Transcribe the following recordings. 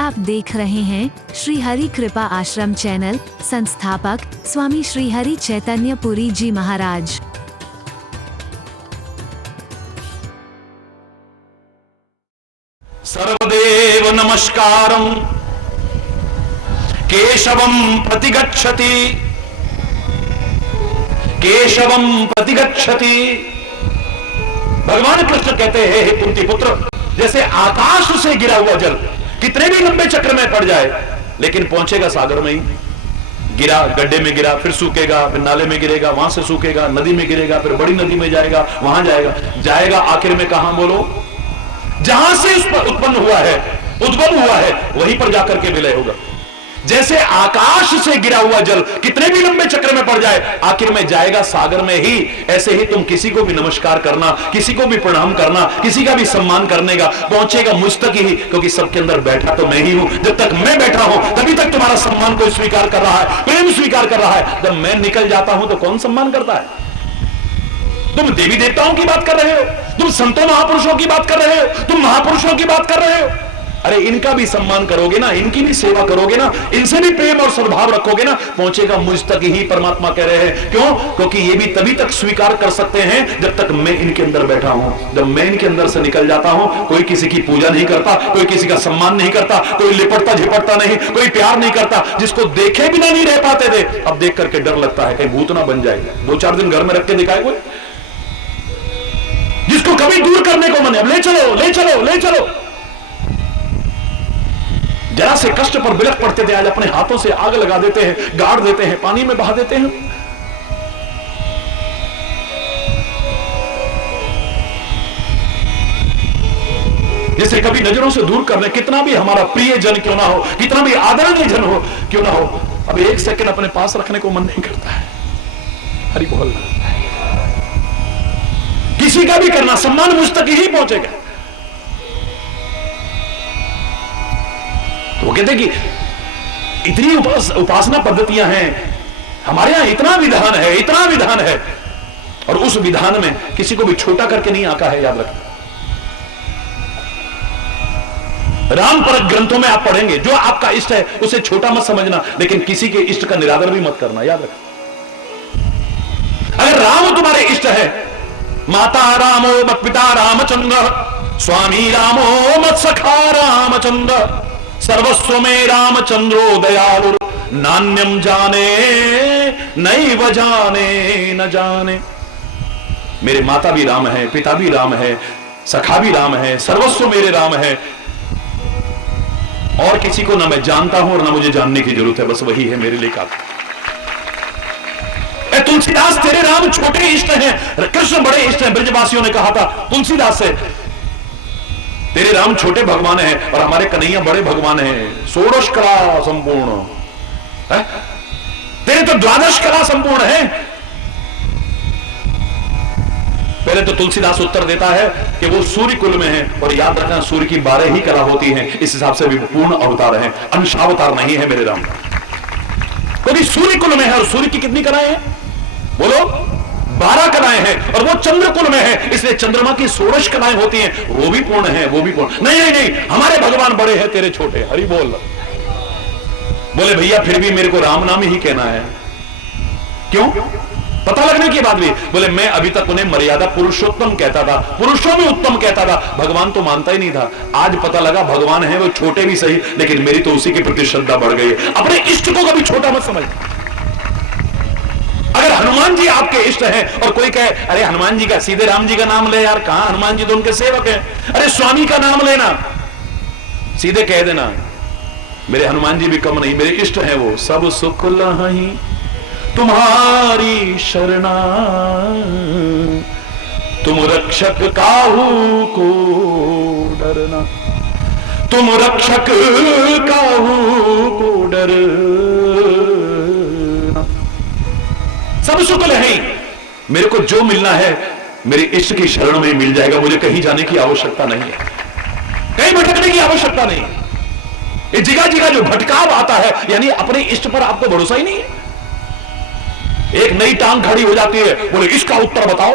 आप देख रहे हैं श्री हरि कृपा आश्रम चैनल। संस्थापक स्वामी श्री हरि चैतन्य पुरी जी महाराज। सर्वदेव नमस्कारं केशवं प्रतिगच्छति, केशवं प्रतिगच्छति। भगवान कृष्ण कहते हैं, हे कुंती पुत्र, जैसे आकाश से गिरा हुआ जल कितने भी लंबे चक्र में पड़ जाए लेकिन पहुंचेगा सागर में ही। गिरा, गड्ढे में गिरा, फिर सूखेगा, फिर नाले में गिरेगा, वहां से सूखेगा, नदी में गिरेगा, फिर बड़ी नदी में जाएगा, वहां जाएगा आखिर में कहां बोलो? जहां से उस पर उत्पन्न हुआ है, उद्गम हुआ है, वहीं पर जाकर के विलय होगा। जैसे आकाश से गिरा हुआ जल कितने भी लंबे चक्र में पड़ जाए आखिर में जाएगा सागर में ही। ऐसे ही तुम किसी को भी नमस्कार करना, किसी को भी प्रणाम करना, किसी का भी सम्मान करने का पहुंचेगा मुझ तक ही, क्योंकि सबके अंदर बैठा तो मैं ही हूं। जब तक मैं बैठा हूं तभी तक तुम्हारा सम्मान कोई स्वीकार कर रहा है, प्रेम स्वीकार कर रहा है। जब मैं निकल जाता हूं तो कौन सम्मान करता है? तुम देवी देवताओं की बात कर रहे हो, तुम संतों महापुरुषों की बात कर रहे हो, तुम महापुरुषों की बात कर रहे हो। अरे इनका भी सम्मान करोगे ना, इनकी भी सेवा करोगे ना, इनसे भी प्रेम और सद्भाव रखोगे ना, पहुंचेगा मुझ तक ही। परमात्मा कह रहे हैं क्यों? क्योंकि ये भी तभी तक स्वीकार कर सकते हैं जब तक मैं इनके अंदर बैठा हूं। जब मैं इनके अंदर से निकल जाता हूं, कोई किसी की पूजा नहीं करता, कोई किसी का सम्मान नहीं करता, कोई लिपटता झिपटता नहीं, कोई प्यार नहीं करता। जिसको देखे बिना नहीं रह पाते थे, अब देख करके डर लगता है कहीं भूत ना बन जाए। 2-4 दिन घर में रख के दिखाए कोई? जिसको कभी दूर करने को मन है, ले चलो ले चलो ले चलो। जरा से कष्ट पर बिलख पड़ते थे, आज अपने हाथों से आग लगा देते हैं, गाड़ देते हैं, पानी में बहा देते हैं। जिसे कभी नजरों से दूर करने, कितना भी हमारा प्रिय जन क्यों ना हो, कितना भी आदरणीय जन हो क्यों ना हो, अब एक सेकंड अपने पास रखने को मन नहीं करता है। हरि बोल। किसी का भी करना, सम्मान मुझ तक ही पहुंचेगा। वो कहते कि इतनी उपासना पद्धतियां हैं हमारे यहां, इतना विधान है, इतना विधान है, और उस विधान में किसी को भी छोटा करके नहीं आका है। याद रखना, राम परक ग्रंथों में आप पढ़ेंगे, जो आपका इष्ट है उसे छोटा मत समझना, लेकिन किसी के इष्ट का निरादर भी मत करना। याद रखना, अगर राम तुम्हारे इष्ट है, माता रामो मत पिता रामचंद्र, स्वामी रामो मत सखा रामचंद्र, सर्वस्व में रामचंद्रो दयालु, नान्यम जाने नैव जाने न जाने। मेरे माता भी राम है, पिता भी राम है, सखा भी राम है, सर्वस्व मेरे राम है, और किसी को ना मैं जानता हूं और ना मुझे जानने की जरूरत है, बस वही है मेरे लिए काफी। तुलसीदास तेरे राम छोटे इष्ट हैं, कृष्ण बड़े इष्ट हैं। ब्रजवासियों ने कहा था तुलसीदास से, तेरे राम छोटे भगवान हैं और हमारे कन्हैया बड़े भगवान हैं। 16 कला संपूर्ण है, तेरे तो 12 कला संपूर्ण है। पहले तो तुलसीदास उत्तर देता है कि वो सूर्य कुल में है, और याद रखना सूर्य की 12 ही कला होती हैं, इस हिसाब से भी पूर्ण अवतार हैं, अंशावतार नहीं है मेरे राम। क्योंकि सूर्य कुल में है, और सूर्य की कितनी कलाएं हैं बोलो? 12 कलाएं हैं, और वो चंद्र कुल में है, इसलिए चंद्रमा की 16 कलाएं होती हैं, वो भी पूर्ण है, वो भी पूर्ण। नहीं नहीं नहीं, हमारे भगवान बड़े हैं, तेरे छोटे। हरि बोल। बोले भैया फिर भी मेरे को राम नाम ही कहना है, क्यों? पता लगने के बाद भी बोले मैं अभी तक उन्हें मर्यादा पुरुषोत्तम कहता था, पुरुषों में उत्तम कहता था, भगवान तो मानता ही नहीं था। आज पता लगा भगवान है वो छोटे भी सही, लेकिन मेरी तो उसी के प्रति श्रद्धा बढ़ गई। अपने इष्ट को कभी छोटा मत समझ। अगर हनुमान जी आपके इष्ट हैं और कोई कहे अरे हनुमान जी का, सीधे राम जी का नाम ले यार, कहां हनुमान जी तो उनके सेवक हैं। अरे स्वामी का नाम लेना, सीधे कह देना मेरे हनुमान जी भी कम नहीं, मेरे इष्ट हैं वो। सब सुख लहि तुम्हारी शरणा, तुम रक्षक काहू को डरना, तुम रक्षक काहू को डरना। सब सुख लहि, मेरे को जो मिलना है मेरे इष्ट की शरण में मिल जाएगा, मुझे कहीं जाने की आवश्यकता नहीं है, कहीं भटकने की आवश्यकता नहीं है। ये जगह जगह जो भटकाव आता है, यानी अपने इष्ट पर आपको भरोसा ही नहीं है। एक नई टांग खड़ी हो जाती है, बोले इसका उत्तर बताओ।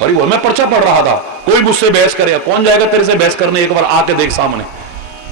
अरे वो मैं पर्चा पढ़ रहा था, कोई मुझसे बहस करे, कौन जाएगा तेरे से बहस करने, एक बार आके देख सामने।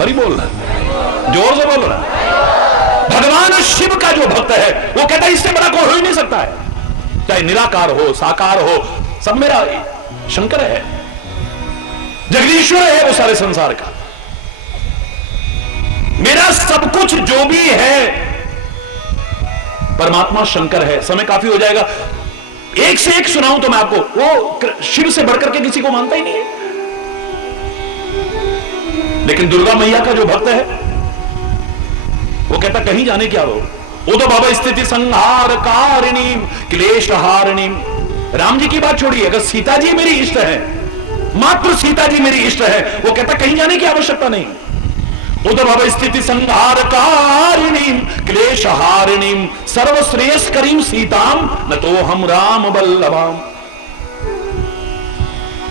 हरि बोल रहा, जोर से बोल रहा। भगवान शिव का जो भक्त है वो कहता है इससे बड़ा कोई हो ही नहीं सकता है, चाहे निराकार हो साकार हो, सब मेरा शंकर है, जगदीश्वर है वो सारे संसार का, मेरा सब कुछ जो भी है परमात्मा शंकर है। समय काफी हो जाएगा, एक से एक सुनाऊं तो मैं आपको, वो शिव से बढ़कर के किसी को मानता ही नहीं है। लेकिन दुर्गा मैया का जो भक्त है वो कहता कहीं जाने क्या वो तो बाबा स्थिति संहार कारिणी क्लेश हारिणी। राम जी की बात छोड़िए, अगर सीता जी मेरी इष्ट है, मात्र सीता जी मेरी इष्ट है, वो कहता कहीं जाने की आवश्यकता नहीं। वो तो बाबा स्थिति संहार कारिणी क्लेश हारिणी सर्वश्रेयस्करीं सीताम न तो हम राम बल्लभाम।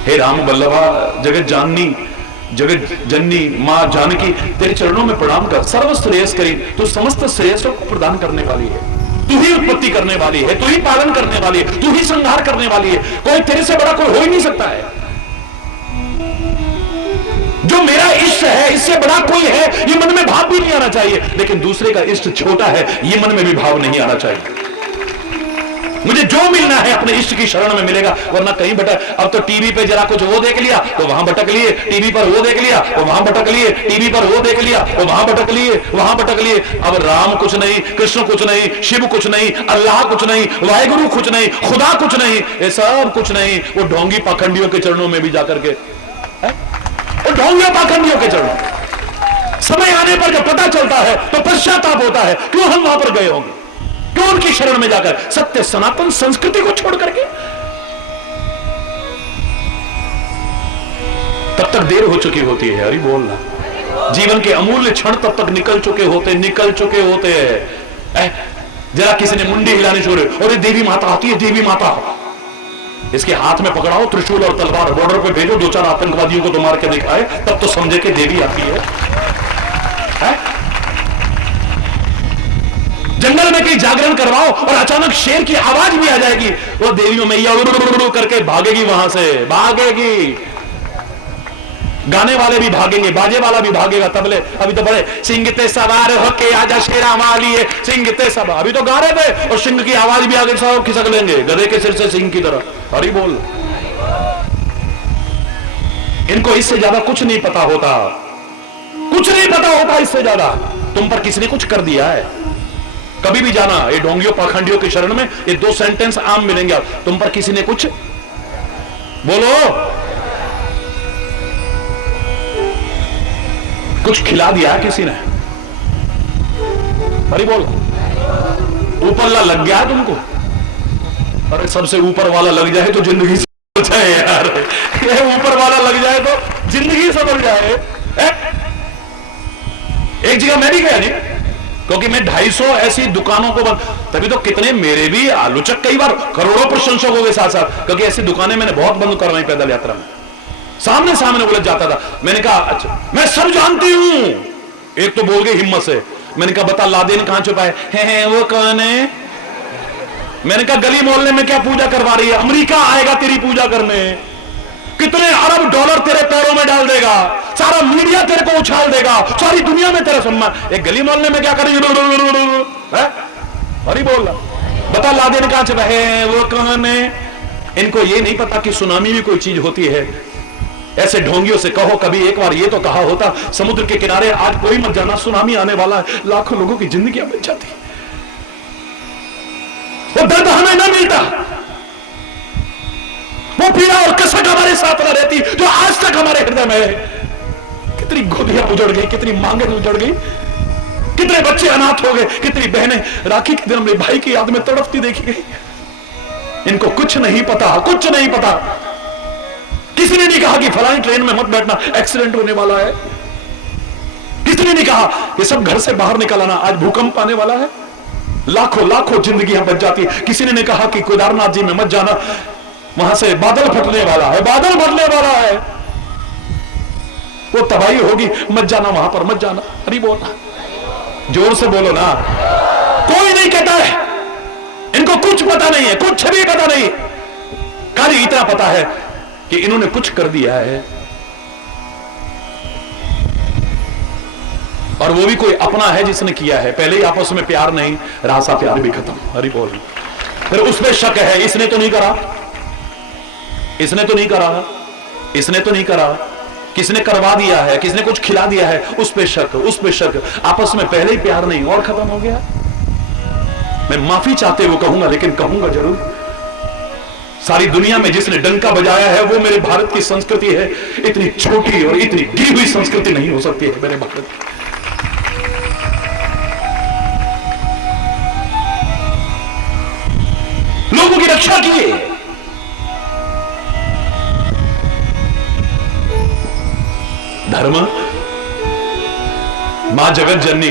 हे राम बल्लभा, जगत जाननी जगत जननी मां जानकी, तेरे चरणों में प्रणाम कर। सर्वश्रेयस्करी, तू समस्त श्रेयसों को प्रदान करने वाली है, तू ही उत्पत्ति करने वाली है, तू ही पालन करने वाली है, तू ही संहार करने वाली है, कोई तेरे से बड़ा कोई हो ही नहीं सकता है। जो मेरा इष्ट है इससे बड़ा कोई है ये मन में भाव भी नहीं आना चाहिए, लेकिन दूसरे का इष्ट छोटा है ये मन में भी भाव नहीं आना चाहिए। मुझे जो मिलना है अपने इष्ट की शरण में मिलेगा, वरना कहीं भटक। अब तो टीवी पे जरा कुछ वो देख लिया तो वहां भटक लिए, टीवी पर वो देख लिया तो वहां भटक लिए, टीवी पर वो देख लिया तो वहां भटक लिए, वहां भटक लिए। अब राम कुछ नहीं, कृष्ण कुछ नहीं, शिव कुछ नहीं, अल्लाह कुछ नहीं, वाहेगुरु कुछ नहीं, खुदा कुछ नहीं, ये सब कुछ नहीं। वो ढोंगी पाखंडियों के चरणों में भी जाकर के, वो ढोंगी पाखंडियों के चरणों, समय आने पर जब पता चलता है तो पश्चाताप होता है, क्यों हम वहां पर गए होंगे, क्यों उनकी शरण में जाकर सत्य सनातन संस्कृति को छोड़ करके। तब तक देर हो चुकी होती है, हरि बोलना। जीवन के अमूल्य क्षण तब तक निकल चुके होते हैं। जरा किसी ने मुंडी हिलानी शुरू, और देवी माता आती है, देवी माता, इसके हाथ में पकड़ाओ त्रिशूल और तलवार, बॉर्डर पे भेजो, 2-4 आतंकवादियों को तो मार के दिखाए, तब तो समझे कि देवी आती है। जंगल में कहीं जागरण करवाओ और अचानक शेर की आवाज भी आ जाएगी, वो देवियों मैया करके भागेगी, वहां से भागेगी। गाने वाले भी भागेंगे, बाजे वाला भी भागेगा, तबले। अभी तो बड़े सिंह ते सवार होके आजा शेरा वाली, सिंह ते सवार, अभी तो गा रहे थे और सिंह की आवाज भी आगे सब खिसक लेंगे गधे के सिर से सिंह की तरह। हरि बोल। इनको इससे ज्यादा कुछ नहीं पता होता, कुछ नहीं पता होता इससे ज्यादा। तुम पर किसी ने कुछ कर दिया है, कभी भी जाना ये ढोंगियों पाखंडियों की शरण में, ये 2 सेंटेंस आम मिलेंगे। तुम पर किसी ने कुछ, बोलो, कुछ खिला दिया है किसी ने, अरे बोल, ऊपर लग गया है तुमको। अरे सबसे ऊपर वाला लग जाए तो जिंदगी से जाए यार, ये ऊपर वाला लग जाए तो जिंदगी संभल जाए। एक जगह मैं भी गया नहीं, क्योंकि मैं 250 ऐसी दुकानों को बंद, तभी तो कितने मेरे भी आलोचक कई बार करोड़ों प्रशंसकों के साथ साथ, क्योंकि ऐसी दुकानें मैंने बहुत बंद करवाई पैदल यात्रा में, सामने उलझ जाता था। मैंने कहा अच्छा मैं सब जानती हूं, एक तो बोल गई हिम्मत से। मैंने कहा बता लादेन कहां छुपाए हैं, वो कौन है? मैंने कहा गली मोहल्ले में क्या पूजा करवा रही है, अमेरिका आएगा तेरी पूजा करने, कितने अरब डॉलर तेरे पैरों में डाल देगा, सारा मीडिया तेरे को उछाल देगा, सारी दुनिया में तेरा सम्मान। एक गली मोहल्ले में क्या करेगी? अरे बोल, बता लादेन कहां छुपा है, वो कौन है? इनको ये नहीं पता कि सुनामी भी कोई चीज होती है। ऐसे ढोंगियों से कहो, कभी एक बार ये तो कहा होता समुद्र के किनारे आज कोई मत जाना, सुनामी आने वाला है, लाखों लोगों की जिंदगी बच जाती। वो दर्द हमें न मिलता, वो पीड़ा और कसक हमारे साथ न रहती जो आज तक हमारे हृदय में है। कितनी गोदियां उजड़ गई, कितनी मांगें उजड़ गई, कितने बच्चे अनाथ हो गए, कितनी बहनें राखी के दिन अपने भाई की याद में तड़पती देखी गई। इनको कुछ नहीं पता, कुछ नहीं पता। किसी ने नहीं कहा कि फलानी ट्रेन में मत बैठना, एक्सीडेंट होने वाला है। किसी ने नहीं कहा ये सब घर से बाहर निकल आना, आज भूकंप आने वाला है, लाखों जिंदगियां बच जाती। किसी ने नहीं कहा कि केदारनाथ जी में मत जाना, वहां से बादल फटने वाला है, बादल फटने वाला है, वो तबाही होगी, मत जाना वहां पर, मत जाना। अरे बोलना, जोर से बोलो ना। कोई नहीं कहता है, इनको कुछ पता नहीं है, कुछ भी पता नहीं, खाली इतना पता है कि इन्होंने कुछ कर दिया है। और वो भी कोई अपना है जिसने किया है, पहले ही आपस में प्यार नहीं रहा, सा प्यार भी खत्म। हरि बोल। फिर उस पे शक है, इसने तो नहीं करा, इसने तो नहीं करा, इसने तो नहीं करा, किसने करवा दिया है, किसने कुछ खिला दिया है, उस पे शक, उस पे शक, आपस में पहले ही प्यार नहीं और खत्म हो गया। मैं माफी चाहते हुए कहूंगा, लेकिन कहूंगा जरूर, सारी दुनिया में जिसने डंका बजाया है वो मेरे भारत की संस्कृति है। इतनी छोटी और इतनी गिरी हुई संस्कृति नहीं हो सकती है मेरे भारत की। लोगों की रक्षा की, धर्म, मां जगत जननी,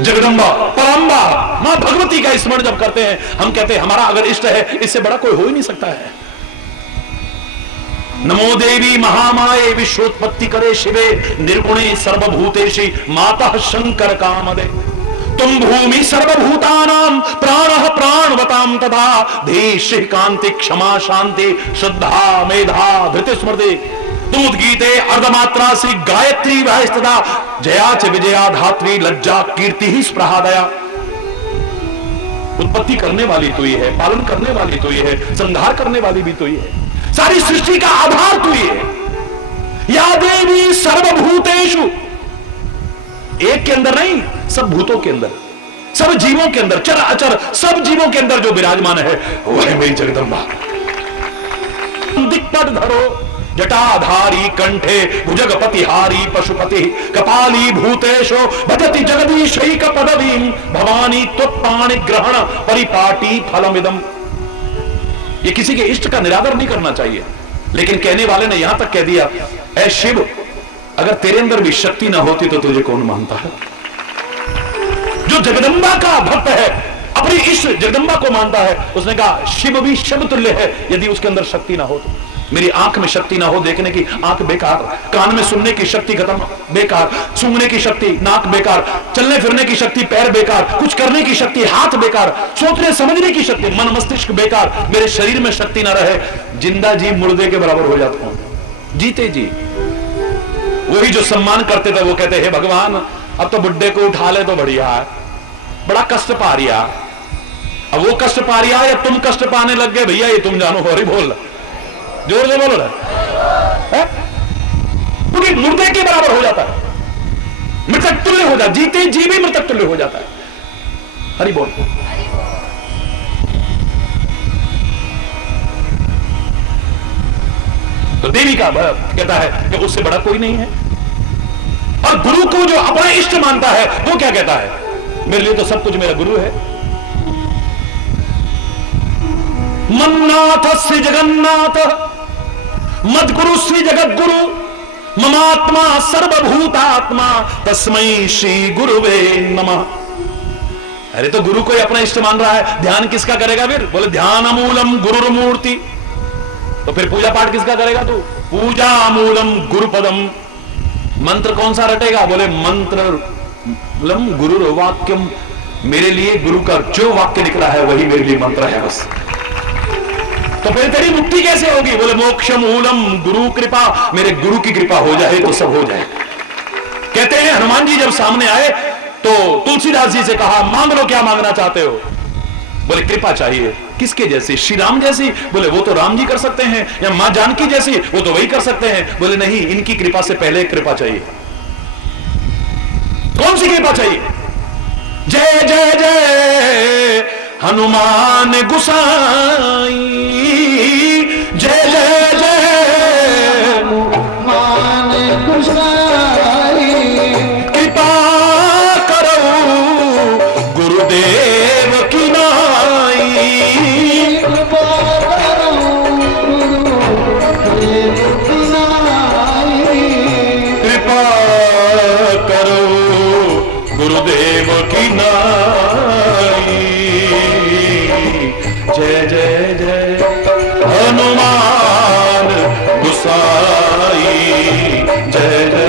जगदम्बा, पराम्बा, मां भगवती का स्मरण जब करते हैं, हम कहते हैं हमारा अगर इष्ट है, इससे बड़ा कोई हो ही नहीं सकता है। नमो देवी महामाये विश्वोत्पत्ति करे शिवे निर्गुणे सर्वभूतेषि माता शंकर कामदे। तुम भूमि सर्वभूतानां प्राणः प्राणवतां तथा धीः कांति क्षमा शांति श्रद्धा मेधा धृति स्मृति। तुम उद्गीते अर्धमात्रासी गायत्री वहस्तदा जया च विजया धात्री लज्जा कीर्ति ही स्प्रहादया। उत्पत्ति करने वाली तो ये है, पालन करने वाली तो ये है, संहार करने वाली भी तो ये है, सारी सृष्टि का आधार तो ये है। या देवी सर्वभूतेषु, एक के अंदर नहीं, सब भूतों के अंदर, सब जीवों के अंदर, चर अचर सब जीवों के अंदर जो विराजमान है वो है मेरी जगदम्बा। दिक्पट धरो जटाधारी कंठे भुजगपतिहारी पशुपति कपाली भूतेशो भजति जगदीशैक पदवीं भवानी त्वत्पाणि ग्रहण परिपाटी फलमिदम। ये किसी के इष्ट का निरादर नहीं करना चाहिए, लेकिन कहने वाले ने यहां तक कह दिया, ऐ शिव, अगर तेरे अंदर भी शक्ति ना होती तो तुझे कौन मानता है? जो जगदम्बा का भक्त है, अपनी इष्ट जगदम्बा को मानता है, उसने कहा शिव भी शिव तुल्य है यदि उसके अंदर शक्ति ना हो तो। मेरी आंख में शक्ति ना हो, देखने की आंख बेकार, कान में सुनने की शक्ति खत्म बेकार, सूंघने की शक्ति नाक बेकार, चलने फिरने की शक्ति पैर बेकार, कुछ करने की शक्ति हाथ बेकार, सोचने समझने की शक्ति मन मस्तिष्क बेकार, मेरे शरीर में शक्ति ना रहे, जिंदा जी मुर्दे के बराबर हो जाता हूं। जीते जी वही जो सम्मान करते थे वो कहते हे भगवान अब तो बुड्ढे को उठा ले तो बढ़िया है, बड़ा कष्ट पा रिया, अब वो कष्ट पा रिया या तुम कष्ट पाने लग गए भैया, ये तुम जानो। हरी बोल, जोर से बोलो ना, क्योंकि मुर्दे के बराबर हो जाता है, मृतक तुल्य हो जाता, जीते जी भी मृतक तुल्य हो जाता है। हरि बोल। तो देवी का कहता है कि उससे बड़ा कोई नहीं है, और गुरु को जो अपना इष्ट मानता है वो क्या कहता है, मेरे लिए तो सब कुछ मेरा गुरु है। मन्नाथ श्री जगन्नाथ मद्गुरु श्री जगत गुरु ममात्मा सर्वभूतात्मा तस्मै श्री गुरुवे नमः। अरे तो गुरु कोई अपना इष्ट मान रहा है, ध्यान किसका करेगा फिर? बोले ध्यान मूलम गुरुर्मूर्ति। तो फिर पूजा पाठ किसका करेगा तू? पूजा मूलम गुरुपदम। मंत्र कौन सा रटेगा? बोले मंत्र गुरु वाक्यम, मेरे लिए गुरु का जो वाक्य निकला है वही मेरे लिए मंत्र है बस। तो फिर तेरी मुक्ति कैसे होगी? बोले मोक्ष मूलम गुरु कृपा, मेरे गुरु की कृपा हो जाए तो सब हो जाए। कहते हैं हनुमान जी जब सामने आए तो तुलसीदास जी से कहा मांग लो, क्या मांगना चाहते हो? बोले कृपा चाहिए। किसके जैसी? श्री राम जैसी? बोले वो तो राम जी कर सकते हैं। या मां जानकी जैसी? वो तो वही कर सकते हैं। बोले नहीं, इनकी कृपा से पहले कृपा चाहिए। कौन सी कृपा चाहिए? जय जय जय हनुमान गुसाई, जय जय जय हनुमान गुसाई, कृपा करो गुरुदेव की नाई, कृपा करो गुरुदेव की नाई, कृपा करो गुरुदेव की नाई, जय जय जय हनुमान गुसाई, जय जय।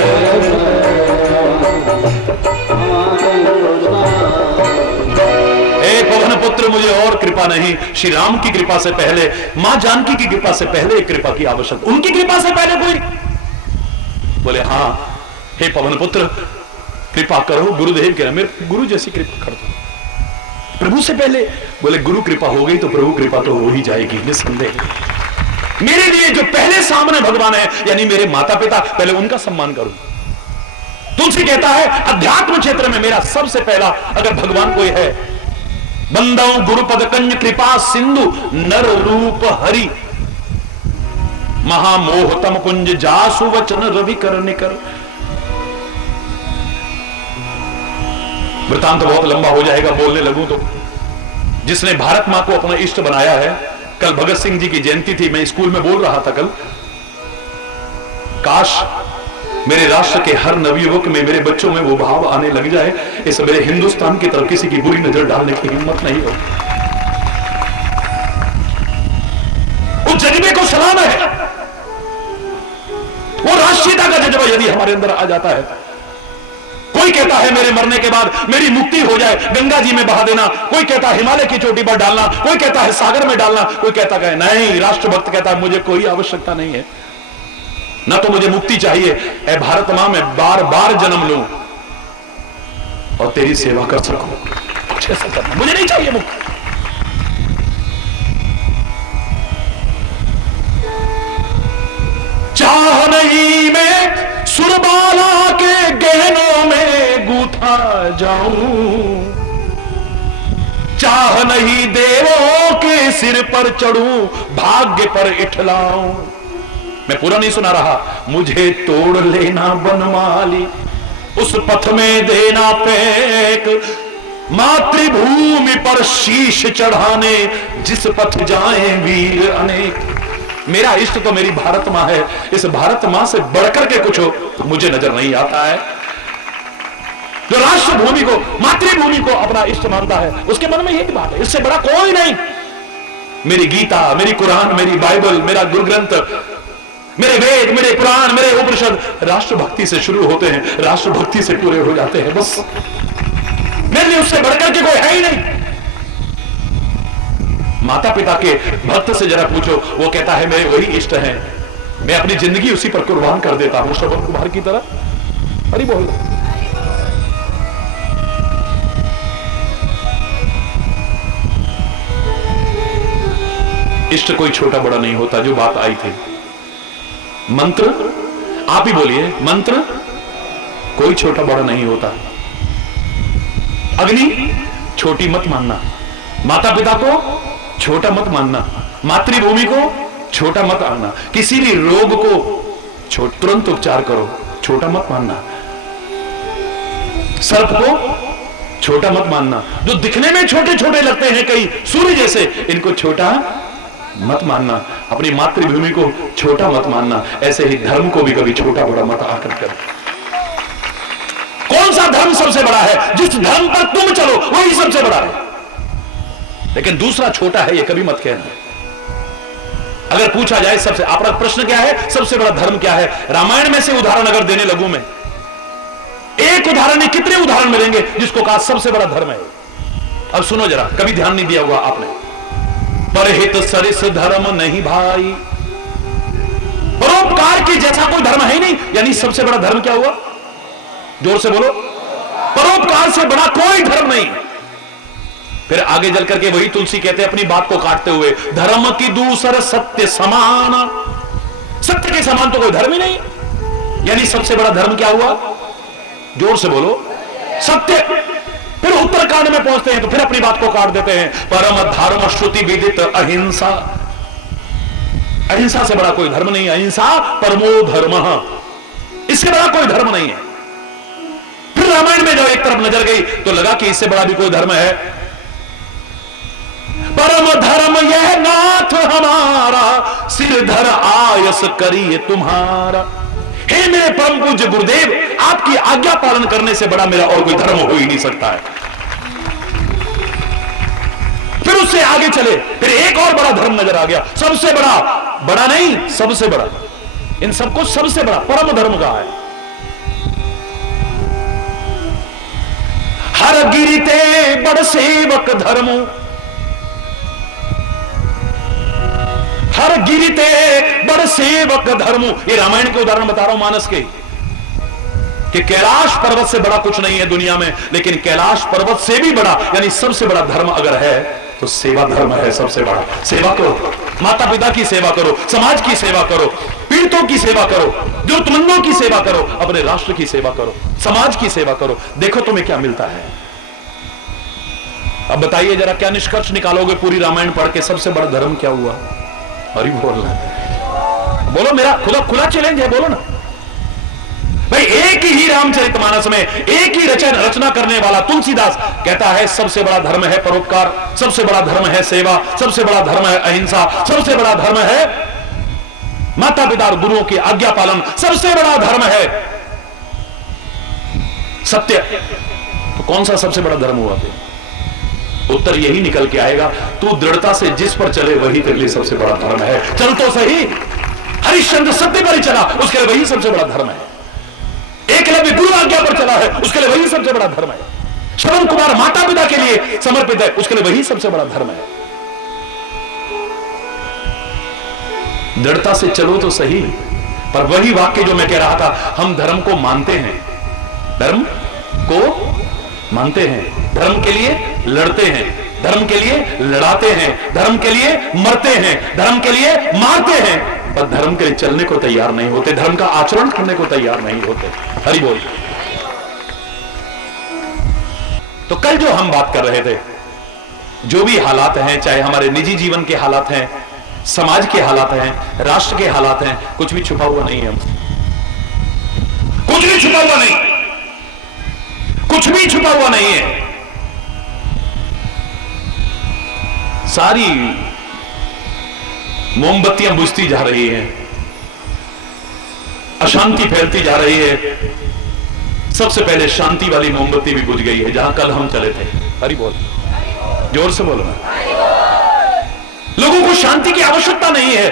हे पवन पुत्र, मुझे और कृपा नहीं, श्री राम की कृपा से पहले, मां जानकी की कृपा से पहले कृपा की आवश्यक, उनकी कृपा से पहले कोई? बोले हाँ हे पवन पुत्र, कृपा करो। गुरुदेव कह रहे मेरे गुरु जैसी कृपा कर दो। प्रभु से पहले बोले गुरु कृपा हो गई तो प्रभु कृपा तो हो ही जाएगी निस्संदेह। मेरे लिए जो पहले सामने भगवान है यानी मेरे माता पिता, पहले उनका सम्मान करूं। तुलसी कहता है अध्यात्म क्षेत्र में मेरा सबसे पहला अगर भगवान कोई है, बंदाओं गुरुपद कंज कृपा सिंधु नर रूप हरि महामोहतम पुंज जासु वचन रवि कर निकर। वृतांत बहुत लंबा हो जाएगा बोलने लगूं तो। जिसने भारत मां को अपना इष्ट बनाया है, कल भगत सिंह जी की जयंती थी, मैं स्कूल में बोल रहा था कल, काश मेरे राष्ट्र के हर नवयुवक में, मेरे बच्चों में वो भाव आने लग जाए, इस मेरे हिंदुस्तान की तरफ किसी की बुरी नजर डालने की हिम्मत नहीं हो। उस जज्बे को सलाम है। वो राष्ट्रीयता का जज्बा यदि हमारे अंदर आ जाता है। कोई कहता है मेरे मरने के बाद मेरी मुक्ति हो जाए, गंगा जी में बहा देना, कोई कहता है हिमालय की चोटी पर डालना, कोई कहता है सागर में डालना, कोई कहता है नहीं। राष्ट्रभक्त कहता है मुझे कोई आवश्यकता नहीं है, ना तो मुझे मुक्ति चाहिए, ऐ भारत मां मैं बार बार जन्म लूं और तेरी सेवा कर सकूं, कुछ ऐसा करना मुझे नहीं चाहिए मुक्ति। चाह नहीं मैं सुरबाला के गहनों में गूथा जाऊं, चाह नहीं देवों के सिर पर चढ़ूं, भाग्य पर इठलाऊं। मैं पूरा नहीं सुना रहा। मुझे तोड़ लेना बनमाली, उस पथ में देना फेंक, मातृभूमि पर शीश चढ़ाने जिस पथ जाए वीर अनेक। मेरा इष्ट तो मेरी भारत मां है, इस भारत मां से बढ़कर के कुछ हो मुझे नजर नहीं आता है। जो राष्ट्र भूमि को, मातृभूमि को अपना इष्ट मानता है, उसके मन में यही बात है, इससे बड़ा कोई नहीं। मेरी गीता, मेरी कुरान, मेरी बाइबल, मेरा गुरु ग्रंथ, मेरे वेद, मेरे पुराण, मेरे उपनिषद राष्ट्रभक्ति से शुरू होते हैं, राष्ट्रभक्ति से पूरे हो जाते हैं। बस मेरे लिए उससे बढ़कर के कोई है ही नहीं। माता पिता के भक्त से जरा पूछो, वो कहता है मेरे वही इष्ट हैं, मैं अपनी जिंदगी उसी पर कुर्बान कर देता हूं, श्रवण कुमार की तरह। अरे बोल, इष्ट कोई छोटा बड़ा नहीं होता। जो बात आई थी, मंत्र आप ही बोलिए, मंत्र कोई छोटा बड़ा नहीं होता। अग्नि छोटी मत मानना, माता पिता को छोटा मत मानना, मातृभूमि को छोटा मत मानना, किसी भी रोग को तुरंत उपचार करो, छोटा मत मानना, सर्प को छोटा मत मानना, जो दिखने में छोटे छोटे लगते हैं कई सूर्य जैसे, इनको छोटा मत मानना, अपनी मातृभूमि को छोटा मत मानना। ऐसे ही धर्म को भी कभी छोटा बड़ा मत आकर करो। कौन सा धर्म सबसे बड़ा है? जिस धर्म पर तुम चलो वही सबसे बड़ा है, लेकिन दूसरा छोटा है ये कभी मत कहना। अगर पूछा जाए सबसे, आपका प्रश्न क्या है, सबसे बड़ा धर्म क्या है? रामायण में से उदाहरण अगर देने लगूं मैं, एक उदाहरण नहीं कितने उदाहरण मिलेंगे जिसको कहा सबसे बड़ा धर्म है। अब सुनो जरा, कभी ध्यान नहीं दिया हुआ आपने। परहित सरिस धर्म नहीं भाई, परोपकार के जैसा कोई धर्म है ही नहीं, यानी सबसे बड़ा धर्म क्या हुआ? जोर से बोलो, परोपकार से बड़ा कोई धर्म नहीं। फिर आगे चल करके वही तुलसी कहते हैं अपनी बात को काटते हुए, धर्म की दूसर सत्य समान, सत्य के समान तो कोई धर्म ही नहीं, यानी सबसे बड़ा धर्म क्या हुआ? जोर से बोलो, सत्य। फिर उत्तरकांड में पहुंचते हैं तो फिर अपनी बात को काट देते हैं, परम धर्म श्रुति विदित अहिंसा, अहिंसा से बड़ा कोई धर्म नहीं, अहिंसा परमो धर्म, इससे बड़ा कोई धर्म नहीं है। फिर रामायण में जब एक तरफ नजर गई तो लगा कि इससे बड़ा भी कोई धर्म है। परम धर्म यह नाथ हमारा, सिर धर आयस करिए तुम्हारा। हे मेरे परम पूज्य गुरुदेव, आपकी आज्ञा पालन करने से बड़ा मेरा और कोई धर्म हो ही नहीं सकता है। फिर उससे आगे चले, फिर एक और बड़ा धर्म नजर आ गया, सबसे बड़ा, बड़ा नहीं सबसे बड़ा, इन सबको सबसे बड़ा परम धर्म कहा है। हर गिरते बड़ सेवक धर्म, हर गिरते बड़ सेवक धर्म। ये रामायण के उदाहरण बता रहा हूं, मानस के। कि कैलाश पर्वत से बड़ा कुछ नहीं है दुनिया में, लेकिन कैलाश पर्वत से भी बड़ा यानी सबसे बड़ा धर्म अगर है तो सेवा धर्म है। सबसे बड़ा सेवा करो, माता पिता की सेवा करो, समाज की सेवा करो, पीड़ितों की सेवा करो, जरूरतमंदों की सेवा करो, अपने राष्ट्र की सेवा करो, समाज की सेवा करो। देखो तुम्हें क्या मिलता है। अब बताइए जरा, क्या निष्कर्ष निकालोगे पूरी रामायण पढ़ के? सबसे बड़ा धर्म क्या हुआ? हरि बोल, बोलो, मेरा खुला चैलेंज है, बोलो ना भाई। एक ही रामचरितमानस में एक ही रचना करने वाला तुलसीदास कहता है सबसे बड़ा धर्म है परोपकार, सबसे बड़ा धर्म है सेवा, सबसे बड़ा धर्म है अहिंसा, सबसे बड़ा धर्म है माता पिता और गुरुओं की आज्ञा पालन, सबसे बड़ा धर्म है सत्य। तो कौन सा सबसे बड़ा धर्म हुआ? उत्तर यही निकल के आएगा, तू दृढ़ता से जिस पर चले वही तेरे लिए सबसे बड़ा धर्म है। चल तो सही, हरिश्चंद्र सत्य पर ही चला, उसके लिए वही सबसे बड़ा धर्म है। एकलव्य गुरु आज्ञा पर चला है, उसके लिए वही सबसे बड़ा धर्म है। श्रवण कुमार माता पिता के लिए समर्पित है, उसके लिए वही सबसे बड़ा धर्म है। दृढ़ता से चलो तो सही, पर वही वाक्य जो मैं कह रहा था, हम धर्म को मानते हैं, धर्म को मानते हैं, धर्म के लिए लड़ते हैं, धर्म के लिए लड़ाते हैं, धर्म के लिए मरते हैं, धर्म के लिए मारते हैं, पर धर्म के लिए चलने को तैयार नहीं होते, धर्म का आचरण करने को तैयार नहीं होते। हरि बोल। तो कल जो हम बात कर रहे थे, जो भी हालात हैं, चाहे हमारे निजी जीवन के हालात हैं, समाज के हालात हैं, राष्ट्र के हालात हैं, कुछ भी छुपा हुआ नहीं है हमसे, कुछ भी छुपा हुआ नहीं, कुछ भी छुपा हुआ नहीं है। सारी मोमबत्तियां बुझती जा रही हैं, अशांति फैलती जा रही है। सबसे पहले शांति वाली मोमबत्ती भी बुझ गई है, जहां कल हम चले थे। हरि बोल, जोर से बोलो। लोगों को शांति की आवश्यकता नहीं है,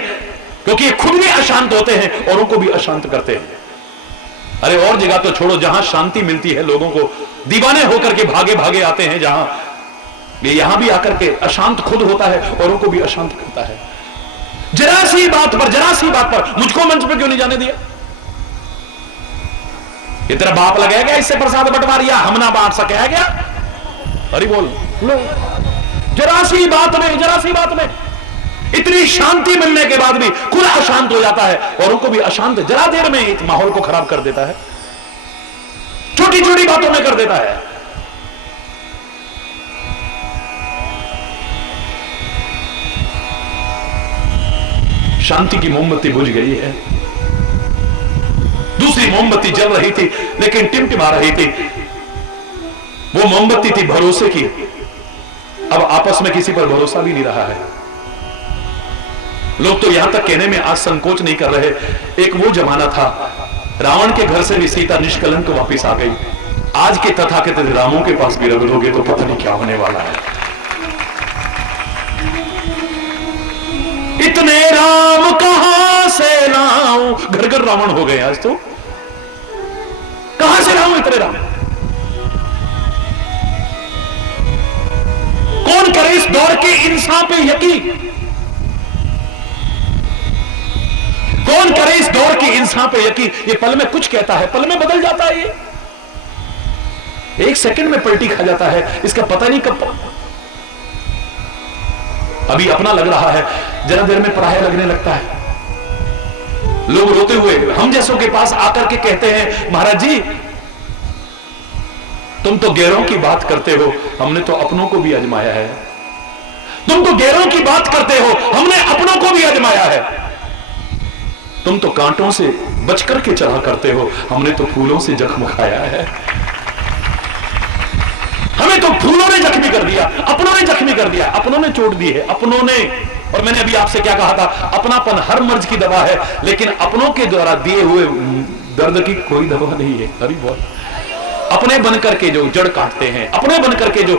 क्योंकि ये खुद भी अशांत होते हैं, औरों को भी अशांत करते हैं। अरे और जगह तो छोड़ो, जहां शांति मिलती है लोगों को, दीवाने होकर के भागे भागे आते हैं, जहां ये यहां भी आकर के अशांत खुद होता है, औरों को भी अशांत करता है। जरा सी बात पर मुझको मंच पे क्यों नहीं जाने दिया? ये तेरा बाप लगाएगा इससे प्रसाद बंटवारिया, हम ना बांट सके है क्या? अरे बोल लो, जरा सी बात में इतनी शांति मिलने के बाद भी खुद अशांत हो जाता है, औरों को भी अशांत जरा देर में इस माहौल को खराब कर देता है, छोटी छोटी बातों में कर देता है। शांति की मोमबत्ती बुझ गई है, दूसरी मोमबत्ती जल रही थी लेकिन टिमटिमा रही थी। वो मोमबत्ती थी भरोसे की। अब आपस में किसी पर भरोसा भी नहीं रहा है। लोग तो यहां तक कहने में आज संकोच नहीं कर रहे, एक वो जमाना था, रावण के घर से भी सीता निष्कलंक वापस आ गई। आज के तथाकथित रामों के पास भी रख दोगे तो पता नहीं क्या होने वाला है। इतने राम कहां से लाऊं, घर घर रावण हो गए आज तो, कहां से लाऊं इतने राम? कौन करे इस दौर के इंसान पे यकीन? कौन करे इस दौर के इंसान पे यकीन? ये पल में कुछ कहता है, पल में बदल जाता है, ये एक सेकंड में पलटी खा जाता है, इसका पता नहीं कब। अभी अपना लग रहा है, जरा देर में पराया लगने लगता है। लोग रोते हुए हम जैसों के पास आकर के कहते हैं, महाराज जी तुम तो गैरों की बात करते हो, हमने तो अपनों को भी आजमाया है। तुम तो गैरों की बात करते हो, हमने अपनों को भी आजमाया है। तुम तो कांटों से बच करके चला करते हो, हमने तो फूलों से जख्म खाया है। हमें तो फूलों ने जख्मी कर दिया, अपनों ने जख्मी कर दिया, अपनों ने चोट दी है, अपनों ने। और मैंने अभी आपसे क्या कहा था, अपनापन हर मर्ज की दवा है, लेकिन अपनों के द्वारा दिए हुए दर्द की कोई दवा नहीं है। अभी बहुत अपने बनकर के जो जड़ काटते हैं, अपने बनकर के जो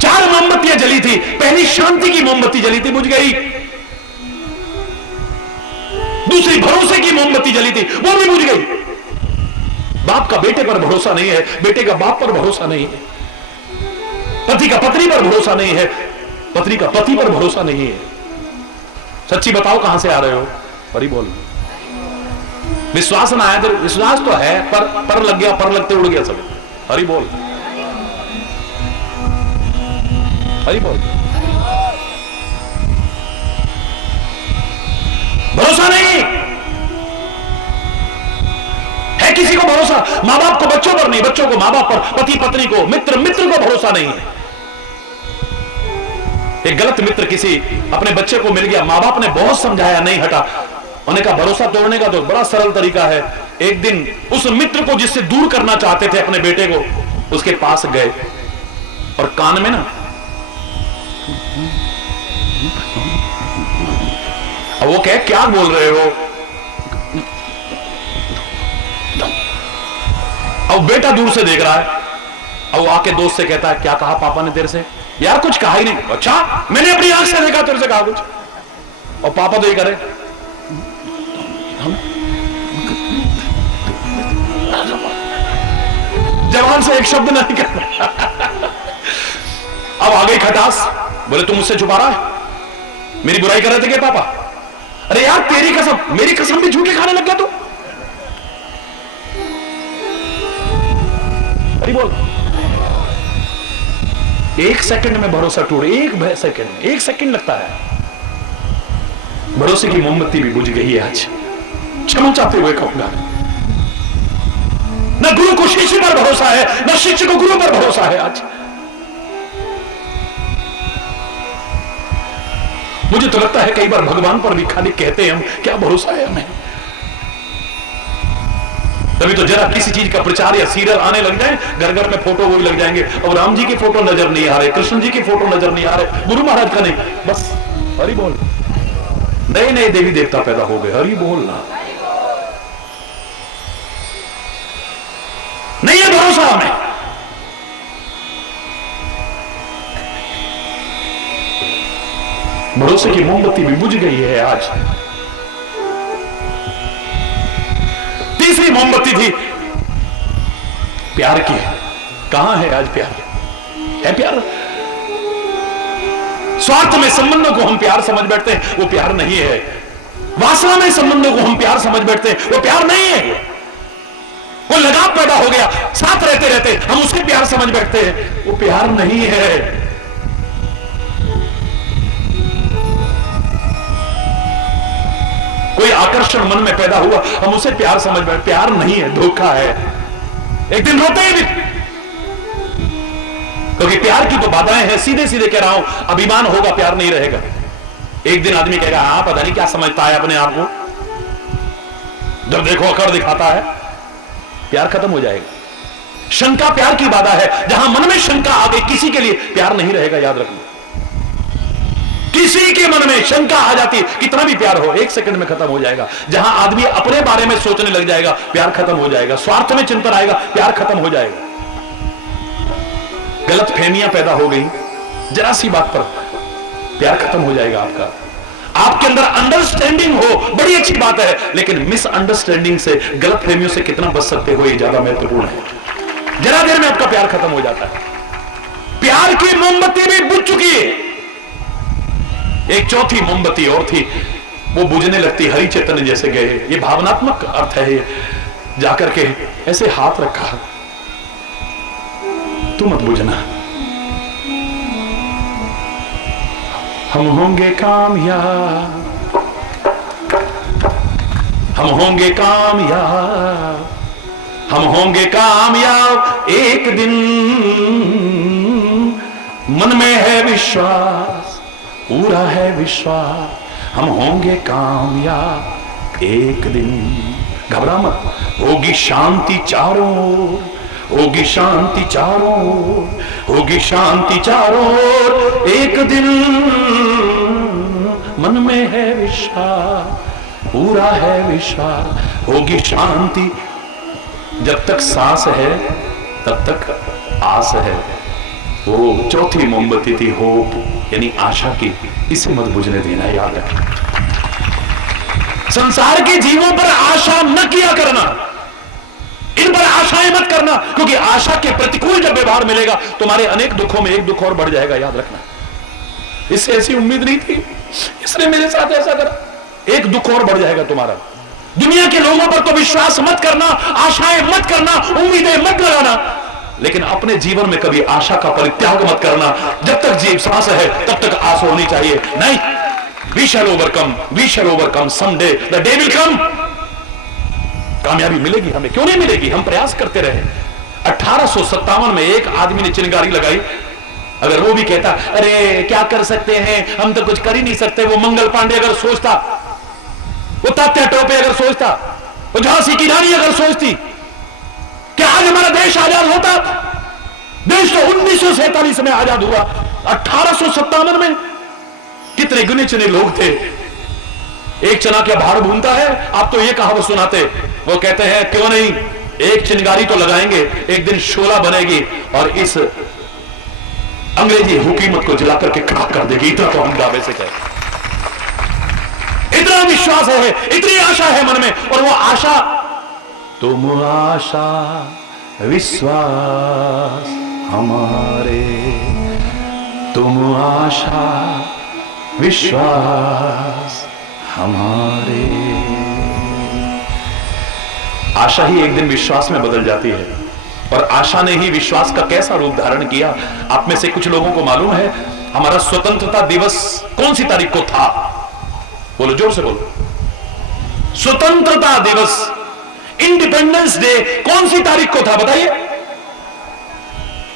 चार मोमबत्तियां जली थी, पहली शांति की मोमबत्ती जली थी, बुझ गई। दूसरी भरोसे की मोमबत्ती जली थी, वो भी बुझ गई। बाप का बेटे पर भरोसा नहीं है, बेटे का बाप पर भरोसा नहीं है, पति का पत्नी पर भरोसा नहीं है, पत्नी का पति पर भरोसा नहीं है। सच्ची बताओ कहां से आ रहे हो? बड़ी बोल। विश्वास ना आया तो विश्वास तो है, पर लग गया, पर लगते उड़ गया सब। हरि बोल, हरि बोल। भरोसा नहीं है किसी को, भरोसा मां बाप को बच्चों पर नहीं, बच्चों को मां बाप पर, पति पत्नी को, मित्र को भरोसा नहीं है। एक गलत मित्र किसी अपने बच्चे को मिल गया, मां बाप ने बहुत समझाया, नहीं हटा। उन्होंने कहा भरोसा तोड़ने का तो बड़ा सरल तरीका है। एक दिन उस मित्र को जिससे दूर करना चाहते थे अपने बेटे को, उसके पास गए और कान में ना, अब वो कहे क्या बोल रहे हो, अब बेटा दूर से देख रहा है, अब वो आके दोस्त से कहता है क्या कहा पापा ने तेरे से? यार कुछ कहा ही नहीं। अच्छा, मैंने अपनी आंख से देखा, तेरे से कहा कुछ? और पापा तो ये करे, जवान से एक शब्द नहीं कर। अब आ गई खटास, बोले तुम मुझसे छुपा रहा है, मेरी बुराई कर रहे थे क्या पापा? अरे यार तेरी कसम, मेरी कसम भी झूठी खाने लग गया तू। अरे बोल, एक सेकंड में भरोसा टूट, एक सेकंड लगता है। भरोसे की मोमबत्ती भी बुझ गई है आज। क्षमा चाहते हुए कहूंगा, न गुरु को शिष्य पर भरोसा है, न शिष्य को गुरु पर भरोसा है आज। मुझे तो लगता है कई बार भगवान पर भी खाली कहते हैं हम, क्या भरोसा है हमें। तभी तो जरा किसी चीज का प्रचार या सीरियल आने लग जाए, घर घर में फोटो वो भी लग जाएंगे, और राम जी की फोटो नजर नहीं आ रहे, कृष्ण जी की फोटो नजर नहीं आ रहे, गुरु महाराज का नहीं, बस हरि बोल। नए नए देवी देवता पैदा हो गए, हरि बोलना। नहीं है भरोसा हमें। भरोसे की मोमबत्ती भी बुझ गई है आज। तीसरी मोमबत्ती थी प्यार की। कहां है आज प्यार? है प्यार? स्वार्थ में संबंधों को हम प्यार समझ बैठते हैं, वो प्यार नहीं है। वासना में संबंधों को हम प्यार समझ बैठते हैं, वो प्यार नहीं है। वो लगाव पैदा हो गया, साथ रहते रहते हम उसके प्यार समझ बैठते हैं, वो प्यार नहीं है। कोई आकर्षण मन में पैदा हुआ, हम उसे प्यार समझ बैठते, प्यार नहीं है, धोखा है। एक दिन रोते ही भी, क्योंकि प्यार की तो बाधाएं हैं। सीधे सीधे कह रहा हूं, अभिमान होगा प्यार नहीं रहेगा। एक दिन आदमी कहेगा हाँ पता नहीं क्या समझता है अपने आप को, जब देखो अकड़ दिखाता है, प्यार खत्म हो जाएगा। शंका प्यार की बाधा है। जहां मन में शंका आ गई, किसी के लिए प्यार नहीं रहेगा, याद रखना। किसी के मन में शंका आ जाती, कितना भी प्यार हो, एक सेकंड में खत्म हो जाएगा। जहां आदमी अपने बारे में सोचने लग जाएगा, प्यार खत्म हो जाएगा। स्वार्थ में चिंतन आएगा, प्यार खत्म हो जाएगा। गलत फहमियां पैदा हो गई, जरा सी बात पर प्यार खत्म हो जाएगा आपका। आपके अंदर अंडरस्टैंडिंग हो, बड़ी अच्छी बात है, लेकिन मिसअंडरस्टैंडिंग से, गलत फहमियों से कितना बच सकते हो, ये ज्यादा महत्वपूर्ण है। जरा देर में आपका प्यार खत्म हो जाता है। प्यार की मोमबत्ती भी बुझ चुकी है। एक चौथी मोमबत्ती और थी, वो बुझने लगती। हरि चैतन्य जैसे गए, ये भावनात्मक अर्थ है। जाकर के ऐसे हाथ रखा, तू मत बुझना, हम होंगे कामयाब, हम होंगे कामयाब, हम होंगे कामयाब एक दिन। मन में है विश्वास, पूरा है विश्वास, हम होंगे कामयाब एक दिन। घबरा मत, होगी शांति चारों ओर, होगी शांति चारों ओर, होगी शांति चारों ओर एक दिन। मन में है विश्वास, पूरा है विश्वास, होगी शांति। जब तक सांस है तब तक आस है। वो चौथी मोमबत्ती थी, होप, यानी आशा की। इसे मत बुझने देना, याद रखना। संसार के जीवों पर आशा न किया करना, इन पर आशाएं मत करना, क्योंकि आशा के प्रतिकूल जब व्यवहार मिलेगा, तुम्हारे अनेक दुखों में एक दुख और बढ़ जाएगा, याद रखना। इससे ऐसी उम्मीद नहीं थी, इसने मेरे साथ ऐसा करा, एक दुख और बढ़ जाएगा तुम्हारा। दुनिया के लोगों पर तो विश्वास मत करना, आशाएं मत करना, उम्मीदें मत लगाना, लेकिन अपने जीवन में कभी आशा का परित्याग मत करना। जब तक जीव सांस है तब तक आस होनी चाहिए। नहीं, we shall overcome someday, the day will come. कामयाबी मिलेगी हमें, क्यों नहीं मिलेगी? हम प्रयास करते रहे। 1857 में एक आदमी ने चिंगारी लगाई। अगर वो भी कहता अरे क्या कर सकते हैं, हम तो कुछ कर ही नहीं सकते, वो मंगल पांडे अगर सोचता, वो तात्या टोपे अगर सोचता, वो झांसी की रानी अगर सोचती, क्या आज हमारा देश आजाद होता? देश तो 1947 में आजाद हुआ। 1857 में कितने गिने चुने लोग थे। एक चना क्या भाड़ भूनता है? आप तो ये कहावत सुनाते, वो कहते हैं क्यों नहीं, एक चिंगारी तो लगाएंगे, एक दिन शोला बनेगी और इस अंग्रेजी हुकूमत को जला करके खाक कर देगी। इतना तो हम दावे से कहते, इतना विश्वास है, इतनी आशा है मन में। और वो आशा, तुम आशा विश्वास हमारे, तुम आशा विश्वास हमारे। आशा ही एक दिन विश्वास में बदल जाती है, और आशा ने ही विश्वास का कैसा रूप धारण किया। आप में से कुछ लोगों को मालूम है हमारा स्वतंत्रता दिवस कौन सी तारीख को था? बोलो, जोर से बोलो। स्वतंत्रता दिवस, इंडिपेंडेंस डे कौन सी तारीख को था? बताइए।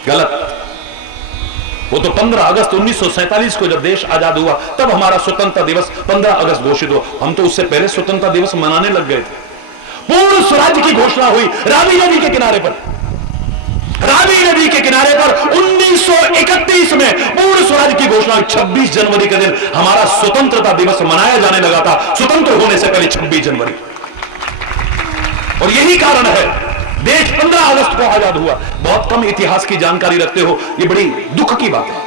गलत। वो तो 15 अगस्त 1947 को जब देश आजाद हुआ तब हमारा स्वतंत्रता दिवस 15 अगस्त घोषित हुआ। हम तो उससे पहले स्वतंत्रता दिवस मनाने लग गए थे। पूर्ण स्वराज की घोषणा हुई रावी नदी के किनारे पर। रावी नदी के किनारे पर 1931 में पूर्ण स्वराज की घोषणा। 26 जनवरी के दिन हमारा स्वतंत्रता दिवस मनाया जाने लगा था, स्वतंत्र होने से पहले 26 जनवरी। और यही कारण है देश 15 अगस्त को आजाद हुआ। बहुत कम इतिहास की जानकारी रखते हो, ये बड़ी दुख की बात है।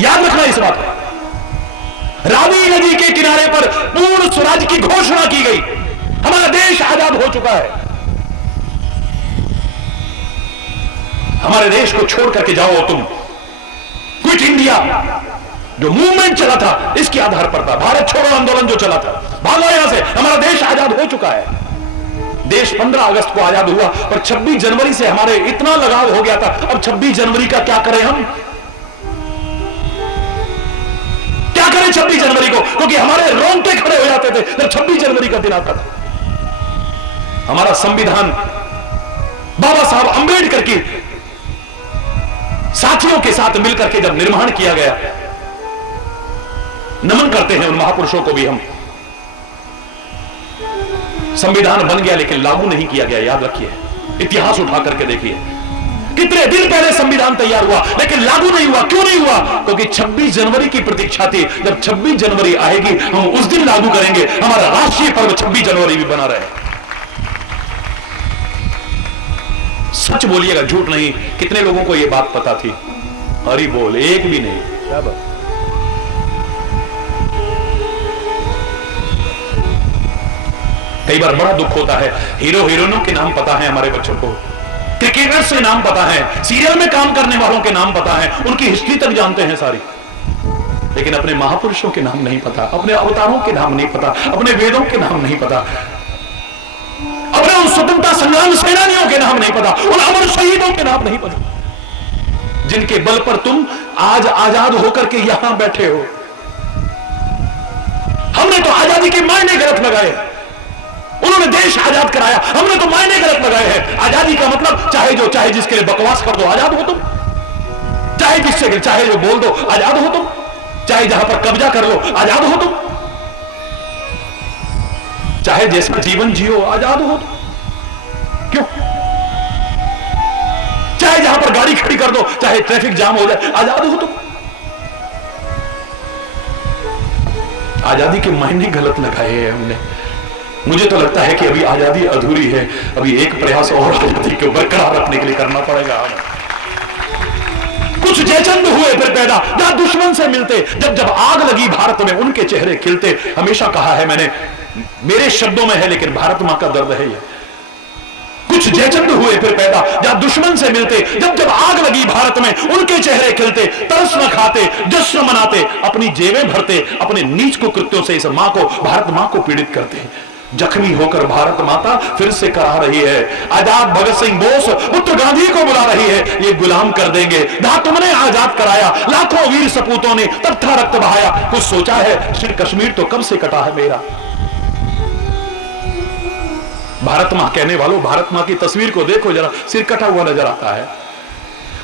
याद रखना इस बात को। रावी नदी के किनारे पर पूर्ण स्वराज की घोषणा की गई। हमारा देश आजाद हो चुका है। हमारे देश को छोड़ करके जाओ तुम। क्विट इंडिया जो मूवमेंट चला था, इसके आधार पर था। भारत छोड़ो आंदोलन जो चला था, भागो यहां से। हमारा देश आजाद हो चुका है। देश 15 अगस्त को आजाद हुआ, पर 26 जनवरी से हमारे इतना लगाव हो गया था। अब 26 जनवरी का क्या करें हम? क्या करें 26 जनवरी को? क्योंकि हमारे रोंगटे खड़े हो जाते थे जब 26 जनवरी का दिन आता था। हमारा संविधान बाबा साहब अंबेडकर की साथियों के साथ मिलकर के जब निर्माण किया गया, नमन करते हैं उन महापुरुषों को भी हम। संविधान बन गया लेकिन लागू नहीं किया गया। याद रखिए, इतिहास उठा करके देखिए, कितने दिन पहले संविधान तैयार हुआ लेकिन लागू नहीं हुआ। क्यों नहीं हुआ? क्योंकि 26 जनवरी की प्रतीक्षा थी। जब 26 जनवरी आएगी हम उस दिन लागू करेंगे। हमारा राष्ट्रीय पर्व 26 जनवरी भी बना रहे। सच बोलिएगा, झूठ नहीं। कितने लोगों को यह बात पता थी? हरि बोल, एक भी नहीं। क्या बात? कई बार बड़ा दुख होता है, हीरो हीरोइनों के नाम पता है हमारे बच्चों को, क्रिकेटर्स के नाम पता है, सीरियल में काम करने वालों के नाम पता है, उनकी हिस्ट्री तक जानते हैं सारी, लेकिन अपने महापुरुषों के नाम नहीं पता, अपने अवतारों के नाम नहीं पता, अपने वेदों के नाम नहीं पता, अपने उन स्वतंत्रता संग्राम सेनानियों के नाम नहीं पता, उन अमर शहीदों के नाम नहीं पता, जिनके बल पर तुम आज आजाद होकर के यहां बैठे हो। हमने तो आजादी के मायने गलत लगाए। उन्होंने देश आजाद कराया, हमने तो मायने गलत लगाए हैं। आजादी का मतलब चाहे जिसके लिए बकवास कर दो आजाद हो तुम, चाहे जिससे चाहे जो बोल दो आजाद हो तुम, चाहे जहां पर कब्जा कर लो आजाद हो तुम, चाहे जैसा जीवन जियो आजाद हो तुम। क्यों? चाहे जहां पर गाड़ी खड़ी कर दो, चाहे ट्रैफिक जाम हो जाए, आजाद हो तुम। आजादी के मायने गलत लगाए हैं हमने। मुझे तो लगता है कि अभी आजादी अधूरी है, अभी एक प्रयास और आजादी को बरकरार रखने के लिए करना पड़ेगा। कुछ जयचंद हुए फिर पैदा, जहां दुश्मन से मिलते, जब आग लगी भारत में उनके चेहरे खिलते। हमेशा कहा है मैंने, मेरे शब्दों में है लेकिन भारत मां का दर्द है ये। कुछ कुछ जयचंद हुए फिर पैदा, जब दुश्मन से मिलते, जब जब आग लगी भारत में उनके चेहरे खिलते, तरस न खाते, जश्न मनाते, अपनी जेबें भरते, अपने नीच को कृत्यों से इस मां को, भारत मां को पीड़ित करते। जख्मी होकर भारत माता फिर से करा रही है, आजाद भगत सिंह बोस पुत्र गांधी को बुला रही है, ये गुलाम कर देंगे, जहां तुमने आजाद कराया, लाखों वीर सपूतों ने तब था रक्त बहाया, कुछ सोचा है? श्री कश्मीर तो कब से कटा है मेरा। भारत मां कहने वालों, भारत मां की तस्वीर को देखो जरा, सिर कटा हुआ नजर आता है।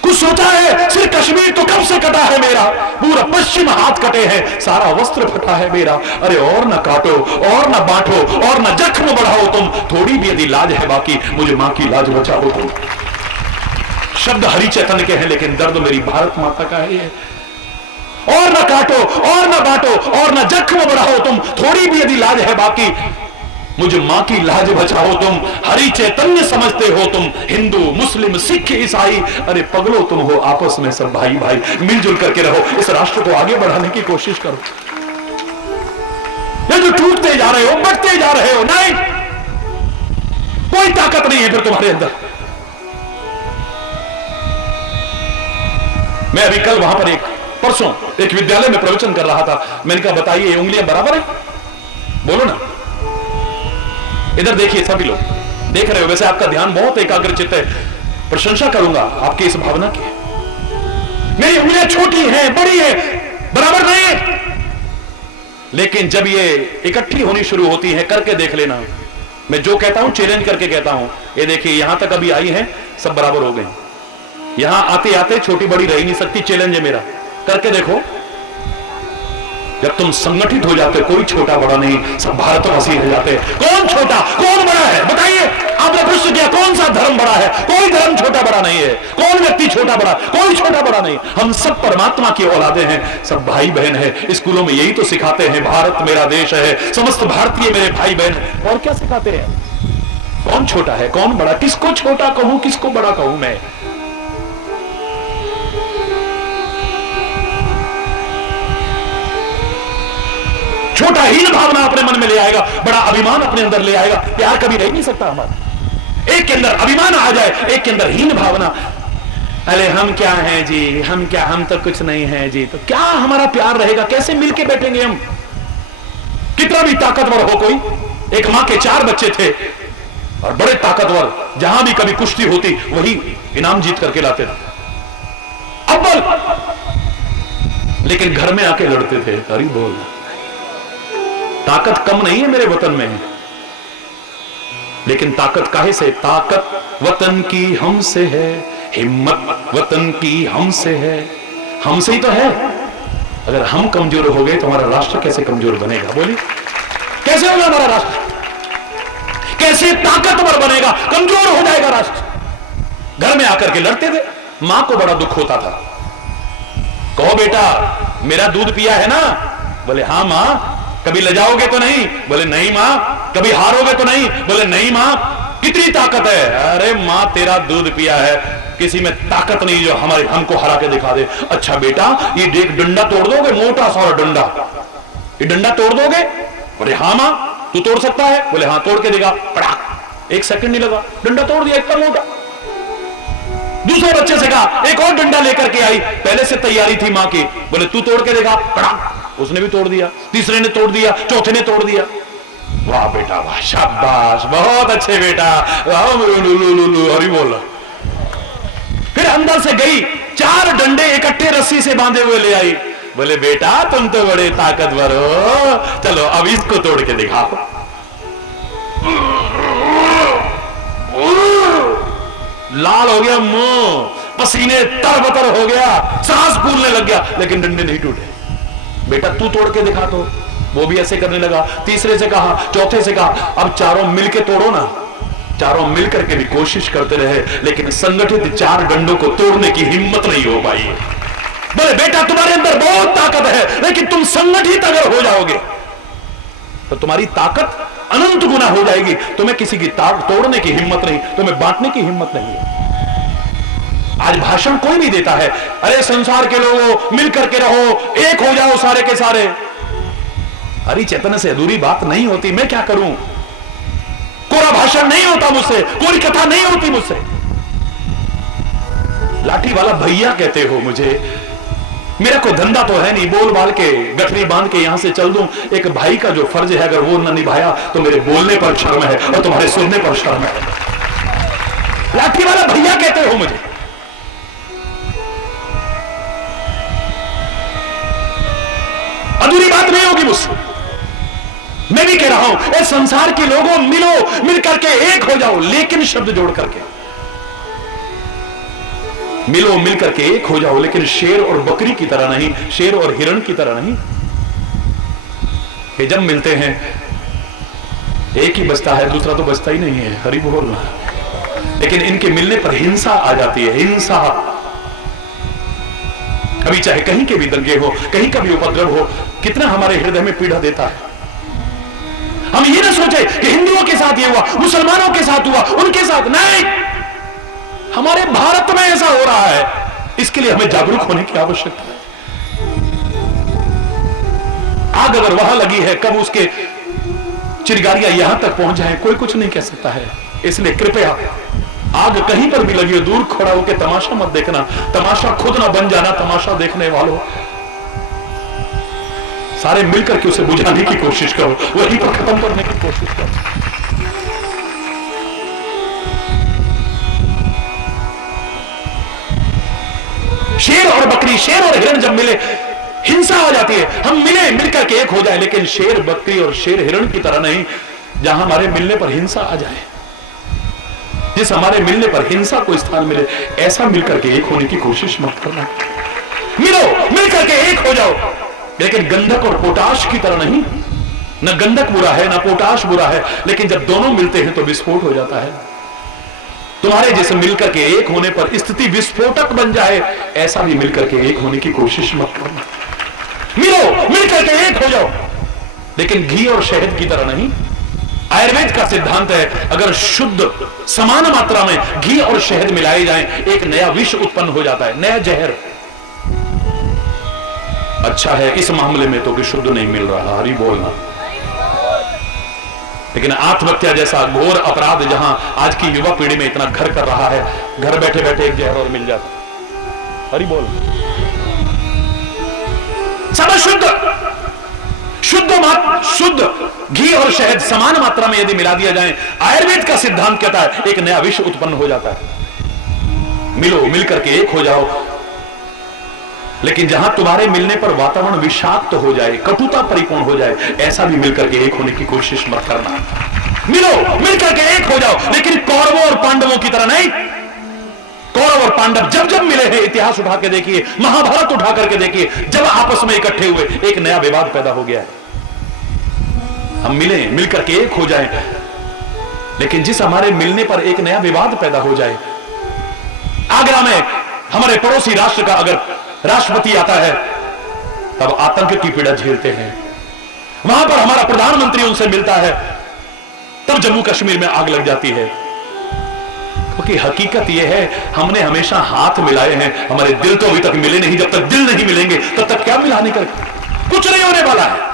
कुछ सोचा है? सिर कश्मीर तो कब से कटा है मेरा, पूरा पश्चिम हाथ कटे हैं, सारा वस्त्र फटा है मेरा। अरे और न काटो, और न बांटो, और न जख्म बढ़ाओ तुम, थोड़ी भी यदि लाज है बाकी, मुझे मां की लाज बचाओ तुम। शब्द हरि चैतन्य के हैं, लेकिन दर्द मेरी भारत माता का है। और न काटो, और न बांटो, और न जख्म बढ़ाओ तुम, थोड़ी भी यदि लाज है बाकी, मुझे मां की लाज बचाओ तुम। हरि चैतन्य समझते हो तुम, हिंदू मुस्लिम सिख ईसाई, अरे पगलो तुम हो, आपस में सब भाई भाई, मिलजुल करके रहो, इस राष्ट्र को आगे बढ़ाने की कोशिश करो। ये जो टूटते जा रहे हो, बढ़ते जा रहे हो, नहीं, कोई ताकत नहीं है फिर तुम्हारे अंदर। मैं अभी कल वहां पर परसों एक विद्यालय में प्रवचन कर रहा था, मैंने कहा बताइए उंगलियां बराबर है? बोलो ना, इधर देखिए, सभी लोग देख रहे हो, वैसे आपका ध्यान बहुत एकाग्रचित्त है, प्रशंसा करूंगा आपकी इस भावना की। मेरी उंगलियां छोटी हैं, बड़ी है, बराबर नहीं है, लेकिन जब ये इकट्ठी होनी शुरू होती है, करके देख लेना। मैं जो कहता हूं चैलेंज करके कहता हूं, ये देखिए यहां तक अभी आई है, सब बराबर हो गए, यहां आते आते छोटी बड़ी रह नहीं सकती, चैलेंज है मेरा, करके देखो। जब तुम संगठित हो जाते, कोई छोटा बड़ा नहीं, सब भारतवासी रह जाते। कौन छोटा कौन बड़ा है बताइए? आपने प्रश्न किया कौन सा धर्म बड़ा है? कोई धर्म छोटा बड़ा नहीं है, कौन व्यक्ति छोटा बड़ा, कोई छोटा बड़ा नहीं, हम सब परमात्मा की औलादे हैं, सब भाई बहन है। स्कूलों में यही तो सिखाते हैं, भारत मेरा देश है, समस्त भारतीय मेरे भाई बहन है, और क्या सिखाते हैं? कौन छोटा है कौन बड़ा, किसको छोटा कहूं किसको बड़ा कहूं मैं? छोटा हीन भावना अपने मन में ले आएगा, बड़ा अभिमान अपने अंदर ले आएगा, प्यार कभी रह नहीं सकता हमारा। एक के अंदर अभिमान आ जाए, एक के अंदर हीन भावना, अरे हम क्या हैं जी, हम क्या, हम तो कुछ नहीं हैं जी, तो क्या हमारा प्यार रहेगा? कैसे मिलके बैठेंगे हम? कितना भी ताकतवर हो कोई, एक मां के 4 बच्चे थे और बड़े ताकतवर, जहां भी कभी कुश्ती होती वही इनाम जीत करके लाते थे अव्वल, लेकिन घर में आके लड़ते थे। अरे बोल, ताकत कम नहीं है मेरे वतन में, लेकिन ताकत काहे से? ताकत वतन की हमसे है, हिम्मत वतन की हमसे है, हमसे ही तो है। अगर हम कमजोर हो गए तो हमारा राष्ट्र कैसे कमजोर बनेगा? बोलिए, कैसे होगा हमारा राष्ट्र? कैसे ताकतवर बनेगा? कमजोर हो जाएगा राष्ट्र। घर में आकर के लड़ते थे, मां को बड़ा दुख होता था। कहो बेटा मेरा दूध पिया है ना? बोले हाँ मां। कभी लजाओगे तो नहीं? बोले नहीं मां। कभी हारोगे तो नहीं? बोले नहीं मां। कितनी ताकत है? अरे मां तेरा दूध पिया है, किसी में ताकत नहीं जो हमको हरा के दिखा दे। अच्छा बेटा ये देख डंडा तोड़ दोगे, मोटा सा डंडा, ये डंडा तोड़ दोगे? बोले हाँ मां। तू तोड़ सकता है? बोले हाँ। तोड़ के दिखा। पड़ाक, 1 सेकंड नहीं लगा, डंडा तोड़ दिया, इतना मोटा। दूसरे बच्चे से कहा, एक और डंडा लेकर के आई, पहले से तैयारी थी मां की। बोले तू तोड़ के दिखा। पड़ाक, उसने भी तोड़ दिया। तीसरे ने तोड़ दिया, चौथे ने तोड़ दिया। वाह बेटा वाह, शाबाश, बहुत अच्छे बेटा, हरी बोल। फिर अंदर से गई, 4 डंडे इकट्ठे रस्सी से बांधे हुए ले आई। बोले बेटा तुम तो बड़े ताकतवर हो, चलो अब इसको तोड़ के दिखाओ। लाल हो गया मुंह, पसीने तरबतर हो गया, सांस फूलने लग गया, लेकिन डंडे नहीं टूटे। बेटा तू तोड़ के दिखा। तो वो भी ऐसे करने लगा। तीसरे से कहा, चौथे से कहा, अब चारों मिलके तोड़ो ना। चारों मिलकर के भी कोशिश करते रहे, लेकिन संगठित 4 डंडों को तोड़ने की हिम्मत नहीं हो पाई। बोले बेटा तुम्हारे अंदर बहुत ताकत है, लेकिन तुम संगठित अगर हो जाओगे तो तुम्हारी ताकत अनंत गुना हो जाएगी। तुम्हें किसी की तोड़ने की हिम्मत नहीं, तुम्हें बांटने की हिम्मत नहीं है। आज भाषण कोई नहीं देता है, अरे संसार के लोगों मिल करके रहो, एक हो जाओ सारे के सारे। हरि चैतन्य से अधूरी बात नहीं होती। मैं क्या करूं? कोरा भाषण नहीं होता मुझसे, कोई कथा नहीं होती मुझसे। लाठी वाला भैया कहते हो मुझे, मेरा कोई धंधा तो है नहीं, बोल बाल के गठरी बांध के यहां से चल दूं। एक भाई का जो फर्ज है अगर वो न निभाया तो मेरे बोलने पर शर्म है और तुम्हारे सुनने पर शर्म है। लाठी वाला भैया कहते हो मुझे। अधूरी बात नहीं होगी मुझसे। मैं भी कह रहा हूं इस संसार के लोगों, मिलो, मिल करके एक हो जाओ, लेकिन शब्द जोड़ करके मिलो, मिल करके एक हो जाओ, लेकिन शेर और बकरी की तरह नहीं, शेर और हिरण की तरह नहीं। ये जब मिलते हैं एक ही बचता है, दूसरा तो बचता ही नहीं है, हरि बोल। लेकिन इनके मिलने पर हिंसा आ जाती है, हिंसा। कभी चाहे कहीं के भी दंगे हो, कहीं का भी उपद्रव हो, कितना हमारे हृदय में पीड़ा देता है। हम ये ना सोचे कि हिंदुओं के साथ ये हुआ, मुसलमानों के साथ हुआ, उनके साथ नहीं। हमारे भारत में ऐसा हो रहा है, इसके लिए हमें जागरूक होने की आवश्यकता है। आग अगर वहां लगी है, कब उसके चिरगारियां यहां तक पहुंच जाए कोई कुछ नहीं कह सकता है। इसलिए कृपया आग कहीं पर भी लगी हो, दूर खड़ा होकर तमाशा मत देखना, तमाशा खुद ना बन जाना तमाशा देखने वालों। सारे मिलकर के उसे बुझाने की कोशिश करो, वहीं पर खत्म करने की कोशिश करो। शेर और बकरी, शेर और हिरण जब मिले हिंसा आ जाती है। हम मिले, मिलकर के एक हो जाए, लेकिन शेर बकरी और शेर हिरण की तरह नहीं, जहां हमारे मिलने पर हिंसा आ जाए। जिस हमारे मिलने पर हिंसा को स्थान मिले, ऐसा मिलकर के एक होने की कोशिश मत करना। मिलो, मिलकर के एक हो जाओ, लेकिन गंधक और पोटाश की तरह नहीं। न गंधक बुरा है, न पोटाश बुरा है, लेकिन जब दोनों मिलते हैं तो विस्फोट हो जाता है। तुम्हारे जैसे मिलकर के एक होने पर स्थिति विस्फोटक बन जाए, ऐसा भी मिलकर के एक होने की कोशिश मत करना। मिलो, मिलकर के एक हो जाओ, लेकिन घी और शहद की तरह नहीं। आयुर्वेद का सिद्धांत है, अगर शुद्ध समान मात्रा में घी और शहद मिलाए जाएं, एक नया विष उत्पन्न हो जाता है, नया जहर। अच्छा है इस मामले में तो कि शुद्ध नहीं मिल रहा, हरि बोलना। लेकिन आत्महत्या जैसा घोर अपराध जहां आज की युवा पीढ़ी में इतना घर कर रहा है, घर बैठे बैठे एक जहर और मिल जाता, हरि बोल। सब शुद्ध, शुद्ध घी और शहद समान मात्रा में यदि मिला दिया जाए, आयुर्वेद का सिद्धांत कहता है एक नया विष उत्पन्न हो जाता है। मिलो, मिलकर के एक हो जाओ, लेकिन जहां तुम्हारे मिलने पर वातावरण विषाक्त हो जाए, कटुता परिपूर्ण हो जाए, ऐसा भी मिलकर के एक होने की कोशिश मत करना। मिलो, मिलकर के एक हो जाओ, लेकिन कौरवों और पांडवों की तरह नहीं। कौरव और पांडव जब जब मिले हैं, इतिहास उठा के देखिए, महाभारत उठा करके देखिए, जब आपस में इकट्ठे हुए एक नया विवाद पैदा हो गया है। हम मिले, मिलकर के एक हो जाए, लेकिन जिस हमारे मिलने पर एक नया विवाद पैदा हो जाए। आगरा में हमारे पड़ोसी राष्ट्र का अगर राष्ट्रपति आता है, तब आतंक की पीड़ा झेलते हैं। वहां पर हमारा प्रधानमंत्री उनसे मिलता है, तब जम्मू कश्मीर में आग लग जाती है। क्योंकि हकीकत यह है, हमने हमेशा हाथ मिलाए हैं, हमारे दिल तो अभी तक मिले नहीं। जब तक दिल नहीं मिलेंगे तब तक क्या मिलाने का, कुछ नहीं होने वाला है।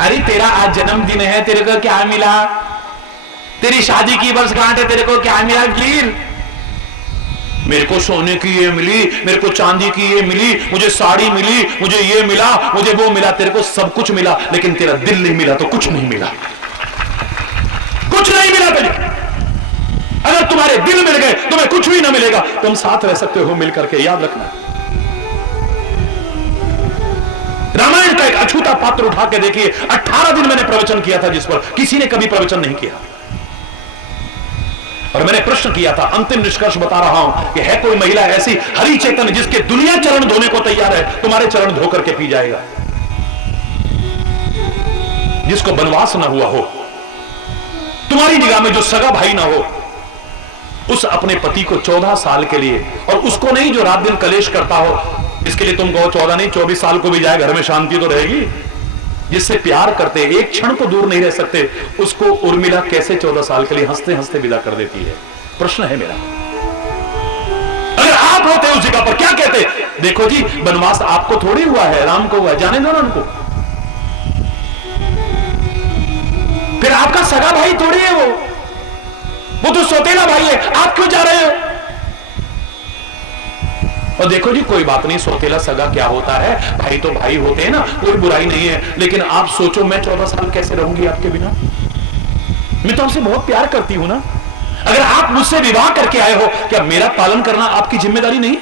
अरे तेरा आज जन्मदिन है, तेरे को क्या मिला? तेरी शादी की वर्षगांठ है, तेरे को क्या मिला? वीर, मेरे को सोने की ये मिली, मेरे को चांदी की ये मिली, मुझे साड़ी मिली, मुझे ये मिला, मुझे वो मिला। तेरे को सब कुछ मिला, लेकिन तेरा दिल नहीं मिला तो कुछ नहीं मिला, कुछ नहीं मिला तुझे। अगर तुम्हारे दिल मिल गए तुम्हें कुछ भी ना मिलेगा। तुम साथ रह सकते हो मिलकर के, याद रखना। रामायण का एक अछूता पात्र उठा के देखिए, 18 दिन मैंने प्रवचन किया था जिस पर किसी ने कभी प्रवचन नहीं किया। और मैंने प्रश्न किया था, अंतिम निष्कर्ष बता रहा हूं कि है कोई महिला ऐसी हरि चेतन जिसके दुनिया चरण धोने को तैयार है, तुम्हारे चरण धो करके पी जाएगा। जिसको वनवास ना हुआ हो, तुम्हारी निगाह में जो सगा भाई ना हो, उस अपने पति को 14 साल के लिए, और उसको नहीं जो रात दिन कलेश करता हो, इसके लिए तुम कहो 14 नहीं 24 साल को भी जाए, घर में शांति तो रहेगी। जिससे प्यार करते, एक क्षण को दूर नहीं रह सकते, उसको उर्मिला कैसे 14 साल के लिए हंसते हंसते विदा कर देती है? प्रश्न है मेरा। अगर आप होते उस जगह पर क्या कहते? देखो जी, वनवास आपको थोड़ी हुआ है, राम को हुआ है, जाने दो ना उनको। फिर आपका सगा भाई थोड़ी है वो तो सौतेला भाई है, आप क्यों जा रहे हो? और देखो जी, कोई बात नहीं, सौतेला सगा क्या होता है, भाई तो भाई होते हैं ना, कोई बुराई नहीं है। लेकिन आप सोचो, मैं 14 साल कैसे रहूंगी आपके बिना? मैं तो आपसे बहुत प्यार करती हूं ना। अगर आप मुझसे विवाह करके आए हो, क्या मेरा पालन करना आपकी जिम्मेदारी नहीं?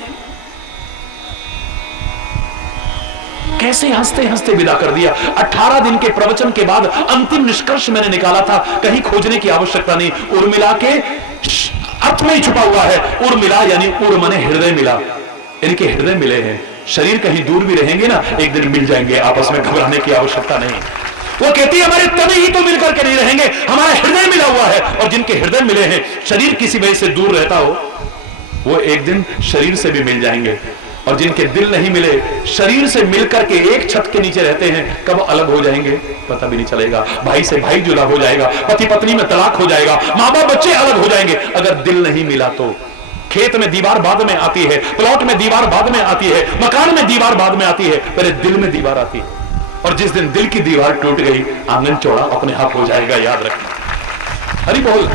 कैसे हंसते हंसते विदा कर दिया। 18 दिन के प्रवचन के बाद अंतिम निष्कर्ष मैंने निकाला था, कहीं खोजने की आवश्यकता नहीं। उर्मिला के अर्थ में ही छुपा हुआ है। उर्मिला यानी उर माने हृदय मिला, इनके हृदय मिले हैं। शरीर कहीं दूर भी रहेंगे ना, एक दिन मिल जाएंगे, आपस में घबराने की आवश्यकता नहीं। वो कहती है हमारे तन ही तो मिलकर के नहीं रहेंगे, हमारा हृदय मिला हुआ है। और जिनके हृदय मिले हैं, शरीर किसी वजह से दूर रहता हो, वो एक दिन शरीर से भी मिल जाएंगे। और जिनके दिल नहीं मिले, शरीर से मिलकर के एक छत के नीचे रहते हैं, कब अलग हो जाएंगे पता भी नहीं चलेगा। भाई से भाई जुदा हो जाएगा, पति पत्नी में तलाक हो जाएगा, माँ बाप बच्चे अलग हो जाएंगे। अगर दिल नहीं मिला तो खेत में दीवार बाद में आती है, प्लॉट में दीवार बाद में आती है, मकान में दीवार बाद में आती है, पहले दिल में दीवार आती है। और जिस दिन दिल की दीवार टूट गई, आंगन चौड़ा अपने आप हो जाएगा, याद रखना। हरि बोल।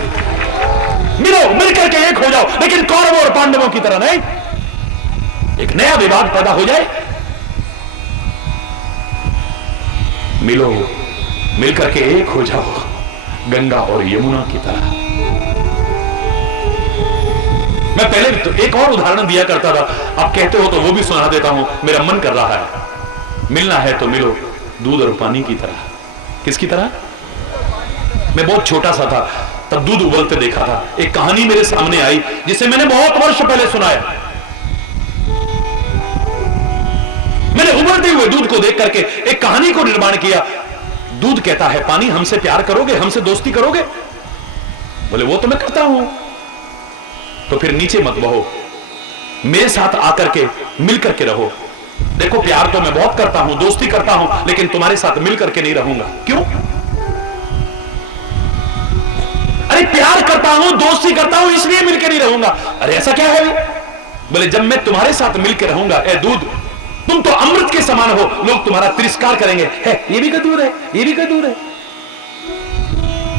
मिलो, मिलकर के एक हो जाओ, लेकिन कौरवों और पांडवों की तरह नहीं, एक नया विवाद पैदा हो जाए। मिलो, मिलकर के एक हो जाओ, गंगा और यमुना की तरह। मैं पहले तो एक और उदाहरण दिया करता था, आप कहते हो तो वो भी सुना देता हूं, मेरा मन कर रहा है। मिलना है तो मिलो, दूध और पानी की तरह। किसकी तरह? मैं बहुत छोटा सा था, तब दूध उबलते देखा था। एक कहानी मेरे सामने आई जिसे मैंने बहुत वर्ष पहले सुनाया। मैंने उबलते हुए दूध को देख करके एक कहानी को निर्माण किया। दूध कहता है, पानी हमसे प्यार करोगे, हमसे दोस्ती करोगे? बोले वो तो मैं करता हूं। तो फिर नीचे मत बहो, मेरे साथ आकर के मिलकर के रहो। देखो प्यार तो मैं बहुत करता हूं, दोस्ती करता हूं, लेकिन तुम्हारे साथ मिलकर के नहीं रहूंगा। क्यों? अरे प्यार करता हूं, दोस्ती करता हूं, इसलिए मिलकर नहीं रहूंगा। अरे ऐसा क्या है? बोले जब मैं तुम्हारे साथ मिलकर रहूंगा, ए दूध, तुम तो अमृत के समान हो, लोग तुम्हारा तिरस्कार करेंगे, है ये भी का दूध है, ये भी का दूध है।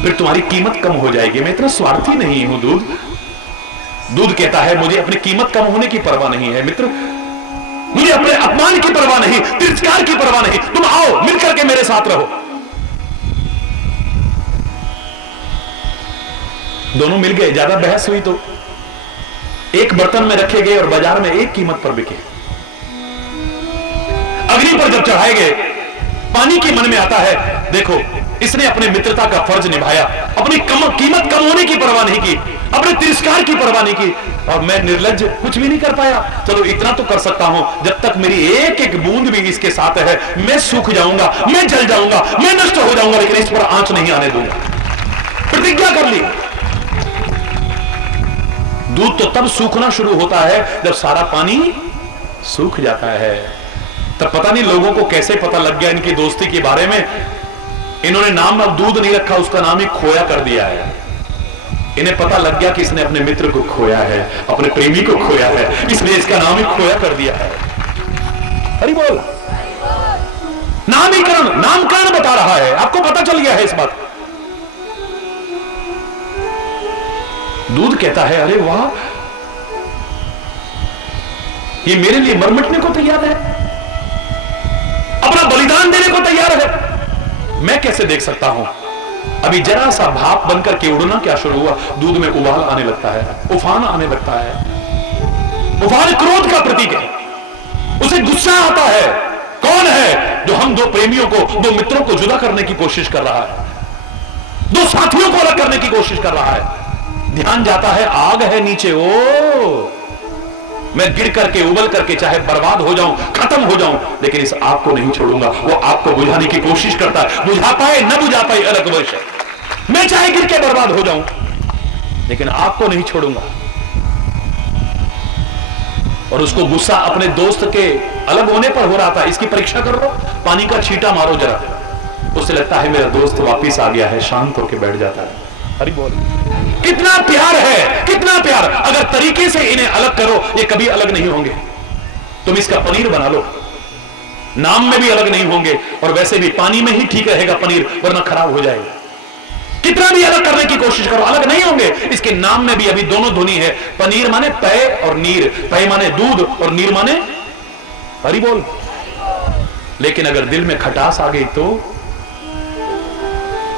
फिर तुम्हारी कीमत कम हो जाएगी। मैं इतना स्वार्थी नहीं हूं दूध। दूध कहता है, मुझे अपनी कीमत कम होने की परवाह नहीं है मित्र, मुझे अपने अपमान की परवाह नहीं, तिरस्कार की परवाह नहीं। तुम आओ, मिलकर के मेरे साथ रहो। दोनों मिल गए, ज्यादा बहस हुई तो एक बर्तन में रखे गए और बाजार में एक कीमत पर बिके। अग्नि पर जब चढ़ाए गए, पानी की मन में आता है, देखो इसने अपने मित्रता का फर्ज निभाया, अपनी कीमत कम होने की परवाह नहीं की, अपने तिरस्कार की परवाह नहीं की, और मैं निर्लज्ज कुछ भी नहीं कर पाया। चलो इतना तो कर सकता हूं, जब तक मेरी एक एक बूंद भी इसके साथ है, मैं सूख जाऊंगा, मैं जल जाऊंगा, मैं नष्ट हो जाऊंगा, लेकिन इस पर आंच नहीं आने दूंगा। प्रतिज्ञा कर ली। दूध तो तब सूखना शुरू होता है जब सारा पानी सूख जाता है। तब पता नहीं लोगों को कैसे पता लग गया इनकी दोस्ती के बारे में, इन्होंने नाम अब दूध नहीं रखा, उसका नाम ही खोया कर दिया है। इन्हें पता लग गया कि इसने अपने मित्र को खोया है, अपने प्रेमी को खोया है, इसलिए इसका नाम ही खोया कर दिया है। हरि बोल। नामकरण बता रहा है, आपको पता चल गया है इस बात। दूध कहता है, अरे वाह, ये मेरे लिए मर मिटने को तैयार है, अपना बलिदान देने को तैयार है। मैं कैसे देख सकता हूं? अभी जरा सा भाप बनकर के उड़ना क्या शुरू हुआ, दूध में उबाल आने लगता है, उफान आने लगता है। उफान क्रोध का प्रतीक है, उसे गुस्सा आता है। कौन है जो हम दो प्रेमियों को, दो मित्रों को जुदा करने की कोशिश कर रहा है, दो साथियों को अलग करने की कोशिश कर रहा है? ध्यान जाता है, आग है नीचे। ओ मैं गिर करके, उबल करके, चाहे बर्बाद हो जाऊं, खत्म हो जाऊं, लेकिन इस आग को नहीं छोड़ूंगा। वो आग को बुझाने की कोशिश करता है, बुझा पाए न बुझा पाए अलग विषय। मैं चाहे गिर के बर्बाद हो जाऊं, लेकिन आग को नहीं छोड़ूंगा। और उसको गुस्सा अपने दोस्त के अलग होने पर हो रहा था। इसकी परीक्षा कर लो, पानी का छींटा मारो जरा, उसे लगता है मेरा दोस्त वापिस आ गया है, शांत होकर बैठ जाता है। हरि बोल। कितना प्यार है, कितना प्यार। अगर तरीके से इन्हें अलग करो, ये कभी अलग नहीं होंगे। तुम इसका पनीर बना लो, नाम में भी अलग नहीं होंगे, और वैसे भी पानी में ही ठीक रहेगा पनीर, वरना खराब हो जाएगा। कितना भी अलग करने की कोशिश करो, अलग नहीं होंगे। इसके नाम में भी अभी दोनों ध्वनि है। पनीर माने पय और नीर, पय माने दूध और नीर माने हरी बोल। लेकिन अगर दिल में खटास आ गई तो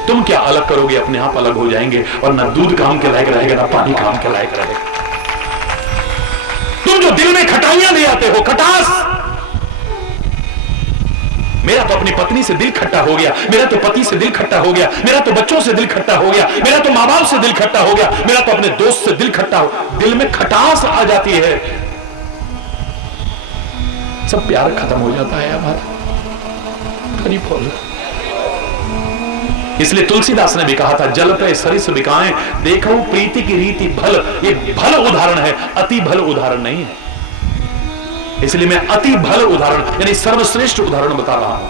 तुम क्या अलग करोगे, अपने आप अलग हो जाएंगे और ना दूध काम के लायक रहेगा ना पानी काम के लायक रहेगा। तुम जो दिल में खटाइयां ले आते हो, खटास, मेरा तो अपनी पत्नी से दिल खट्टा हो गया, मेरा तो पति से दिल खट्टा हो गया, मेरा तो बच्चों से दिल खट्टा हो गया, मेरा तो मां बाप से दिल खट्टा हो गया, मेरा तो अपने दोस्त से दिल खट्टा हो, दिल में खटास आ जाती है, सब प्यार खत्म हो जाता है हमारा। हरि बोल। इसलिए तुलसीदास ने भी कहा था, जल पे सरिस बिकाएं देखो प्रीति की रीति भल। ये भल उदाहरण है, अति भल उदाहरण नहीं है। इसलिए मैं अति भल उदाहरण यानी सर्वश्रेष्ठ उदाहरण बता रहा हूं,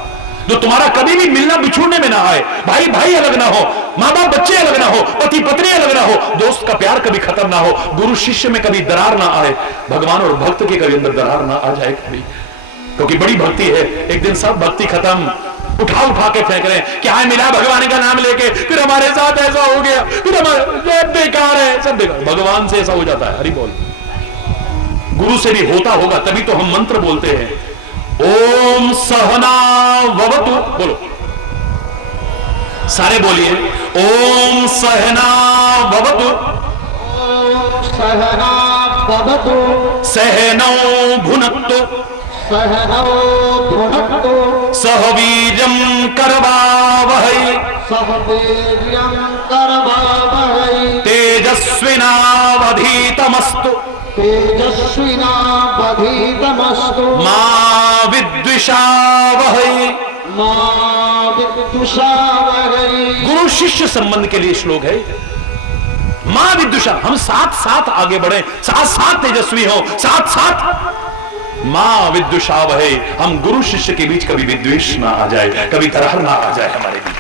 जो तुम्हारा कभी भी मिलना बिछुड़ने में ना आए। भाई भाई अलग ना हो, मां बाप बच्चे अलग ना हो, पति पत्नी अलग ना हो, दोस्त का प्यार कभी खत्म ना हो, गुरु शिष्य में कभी दरार ना आए, भगवान और भक्त के कभी अंदर दरार ना आ जाए कभी। क्योंकि बड़ी भक्ति है, एक दिन सब भक्ति खत्म, उठा उठा के फेंक रहे हैं। क्या है मिला भगवान का नाम लेके, फिर हमारे साथ ऐसा हो गया, फिर हमारे बेकार है, सब बेकार। भगवान से ऐसा हो जाता है। हरि बोल। गुरु से भी होता होगा, तभी तो हम मंत्र बोलते हैं, ओम सहना भवतु। बोलो सारे बोलिए, ओम सहना भवतु, सहना भवतु, सहनौ भुनक्तु, सहनौ भुनक्तु, सह वीर्यं करवावहै, सह वीर्यं करवावहै, तेजस्विनावधीतमस्तु, तेजस्विनावधीतमस्तु, मा विद्विषावहै, मा विद्विषावहै। गुरु शिष्य संबंध के लिए श्लोक है। मां विद्विषा, हम साथ साथ आगे बढ़े, साथ साथ तेजस्वी हो, साथ साथ मां विद्विषावहै, हम गुरु शिष्य के बीच कभी विद्वेष ना आ जाए, कभी तरह ना आ जाए हमारे बीच।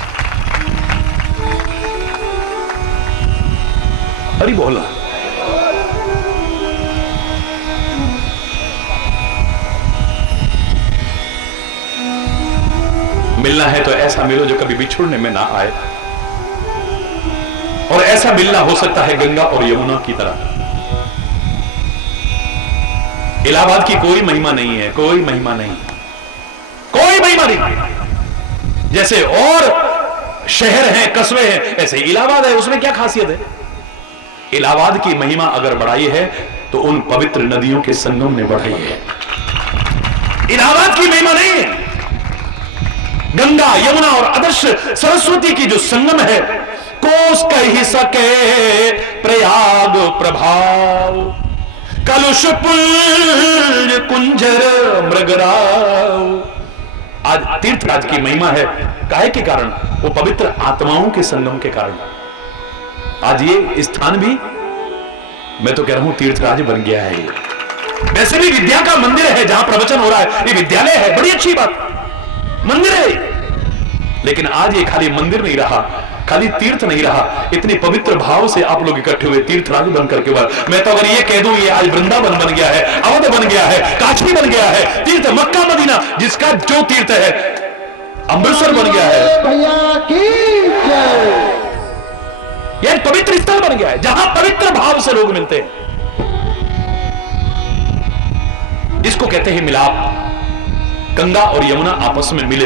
हरि बोला। मिलना है तो ऐसा मिलो जो कभी बिछुड़ने में ना आए, और ऐसा मिलना हो सकता है गंगा और यमुना की तरह। इलाहाबाद की कोई महिमा नहीं है, कोई महिमा नहीं, कोई महिमा नहीं। जैसे और शहर हैं, कस्बे हैं, ऐसे इलाहाबाद है, उसमें क्या खासियत है? इलाहाबाद की महिमा अगर बढ़ाई है तो उन पवित्र नदियों के संगम ने बढ़ाई है। इलाहाबाद की महिमा नहीं है, गंगा यमुना और आदर्श सरस्वती की जो संगम है, कोस कह सके प्रयाग प्रभाव, कलुष पुंज कुंजर मृगराव। आज तीर्थराज की महिमा है, काहे के कारण? वो पवित्र आत्माओं के संगम के कारण। आज ये स्थान भी मैं तो कह रहा हूं तीर्थराज बन गया है। वैसे भी विद्या का मंदिर है, जहां प्रवचन हो रहा है, ये विद्यालय है, बड़ी अच्छी बात, मंदिर है। लेकिन आज ये खाली मंदिर नहीं रहा, खाली तीर्थ नहीं रहा, इतने पवित्र भाव से आप लोग इकट्ठे हुए तीर्थराज बनकर के बाद मैं तो अगर ये कह दूं ये आज वृंदावन बन गया है, अवध बन गया है, काशी बन गया है, तीर्थ मक्का मदीना जिसका जो तीर्थ है, अमृतसर बन गया है, भैया की जय। यह पवित्र स्थल बन गया है जहां पवित्र भाव से लोग मिलते हैं। इसको कहते हैं मिलाप। गंगा और यमुना आपस में मिले,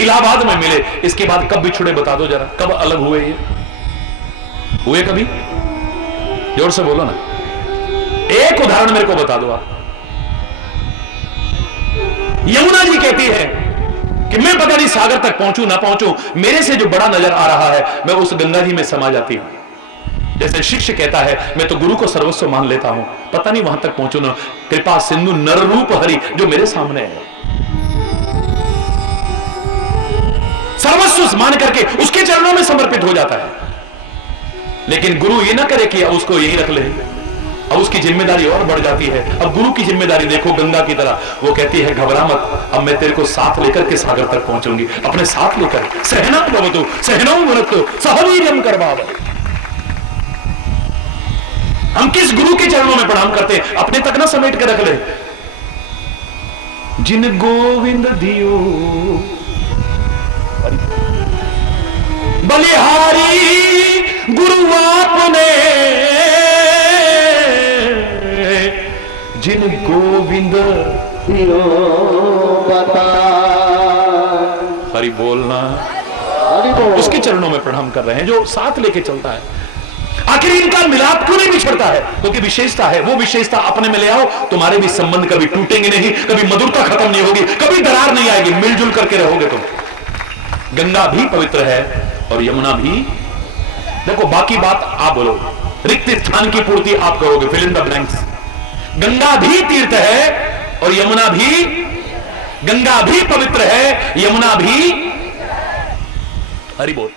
इलाहाबाद में मिले, इसके बाद कब बिछुड़े बता दो जरा, कब अलग हुए? ये हुए कभी? जोर से बोलो ना, एक उदाहरण मेरे को बता दो आप। यमुना जी कहती है कि मैं पता नहीं सागर तक पहुंचू ना पहुंचू, मेरे से जो बड़ा नजर आ रहा है मैं उस गंगा जी में समा जाती हूं। जैसे शिष्य कहता है मैं तो गुरु को सर्वस्व मान लेता हूं, पता नहीं वहां तक पहुंचू ना, कृपा सिंधु नर रूप हरि जो मेरे सामने है, सर्वस्व मान करके उसके चरणों में समर्पित हो जाता है। लेकिन गुरु ये ना करे कि उसको यही रख ले, अब उसकी जिम्मेदारी और बढ़ जाती है। अब गुरु की जिम्मेदारी देखो गंगा की तरह, वो कहती है घबरा मत, अब मैं तेरे को साथ लेकर के सागर तक पहुंचूंगी, अपने साथ लेकर। सहना भवतु सहनौ भुनक्तु सह वीर्यं करवावहै। हम किस गुरु के चरणों में प्रणाम करते हैं? अपने तक ना समेट के रख ले। जिन गोविंद दियो बलिहारी गुरु आपने जिन गोविंद यो बता हरि बोलना, हरि बोल। उसके चरणों में प्रणाम कर रहे हैं जो साथ लेके चलता है। आखिर इनका मिलाप क्यों नहीं बिछड़ता है? क्योंकि विशेषता है, वो विशेषता अपने में ले आओ, तुम्हारे भी संबंध कभी टूटेंगे नहीं, कभी मधुरता खत्म नहीं होगी, कभी दरार नहीं आएगी, मिलजुल करके रहोगे तुम। गंगा भी पवित्र है और यमुना भी। देखो बाकी बात आप बोलो, रिक्त स्थान की पूर्ति आप करोगे, fill in the blanks. Ganga भी तीर्थ है और यमुना भी, गंगा भी पवित्र है, यमुना भी। हरि बोल।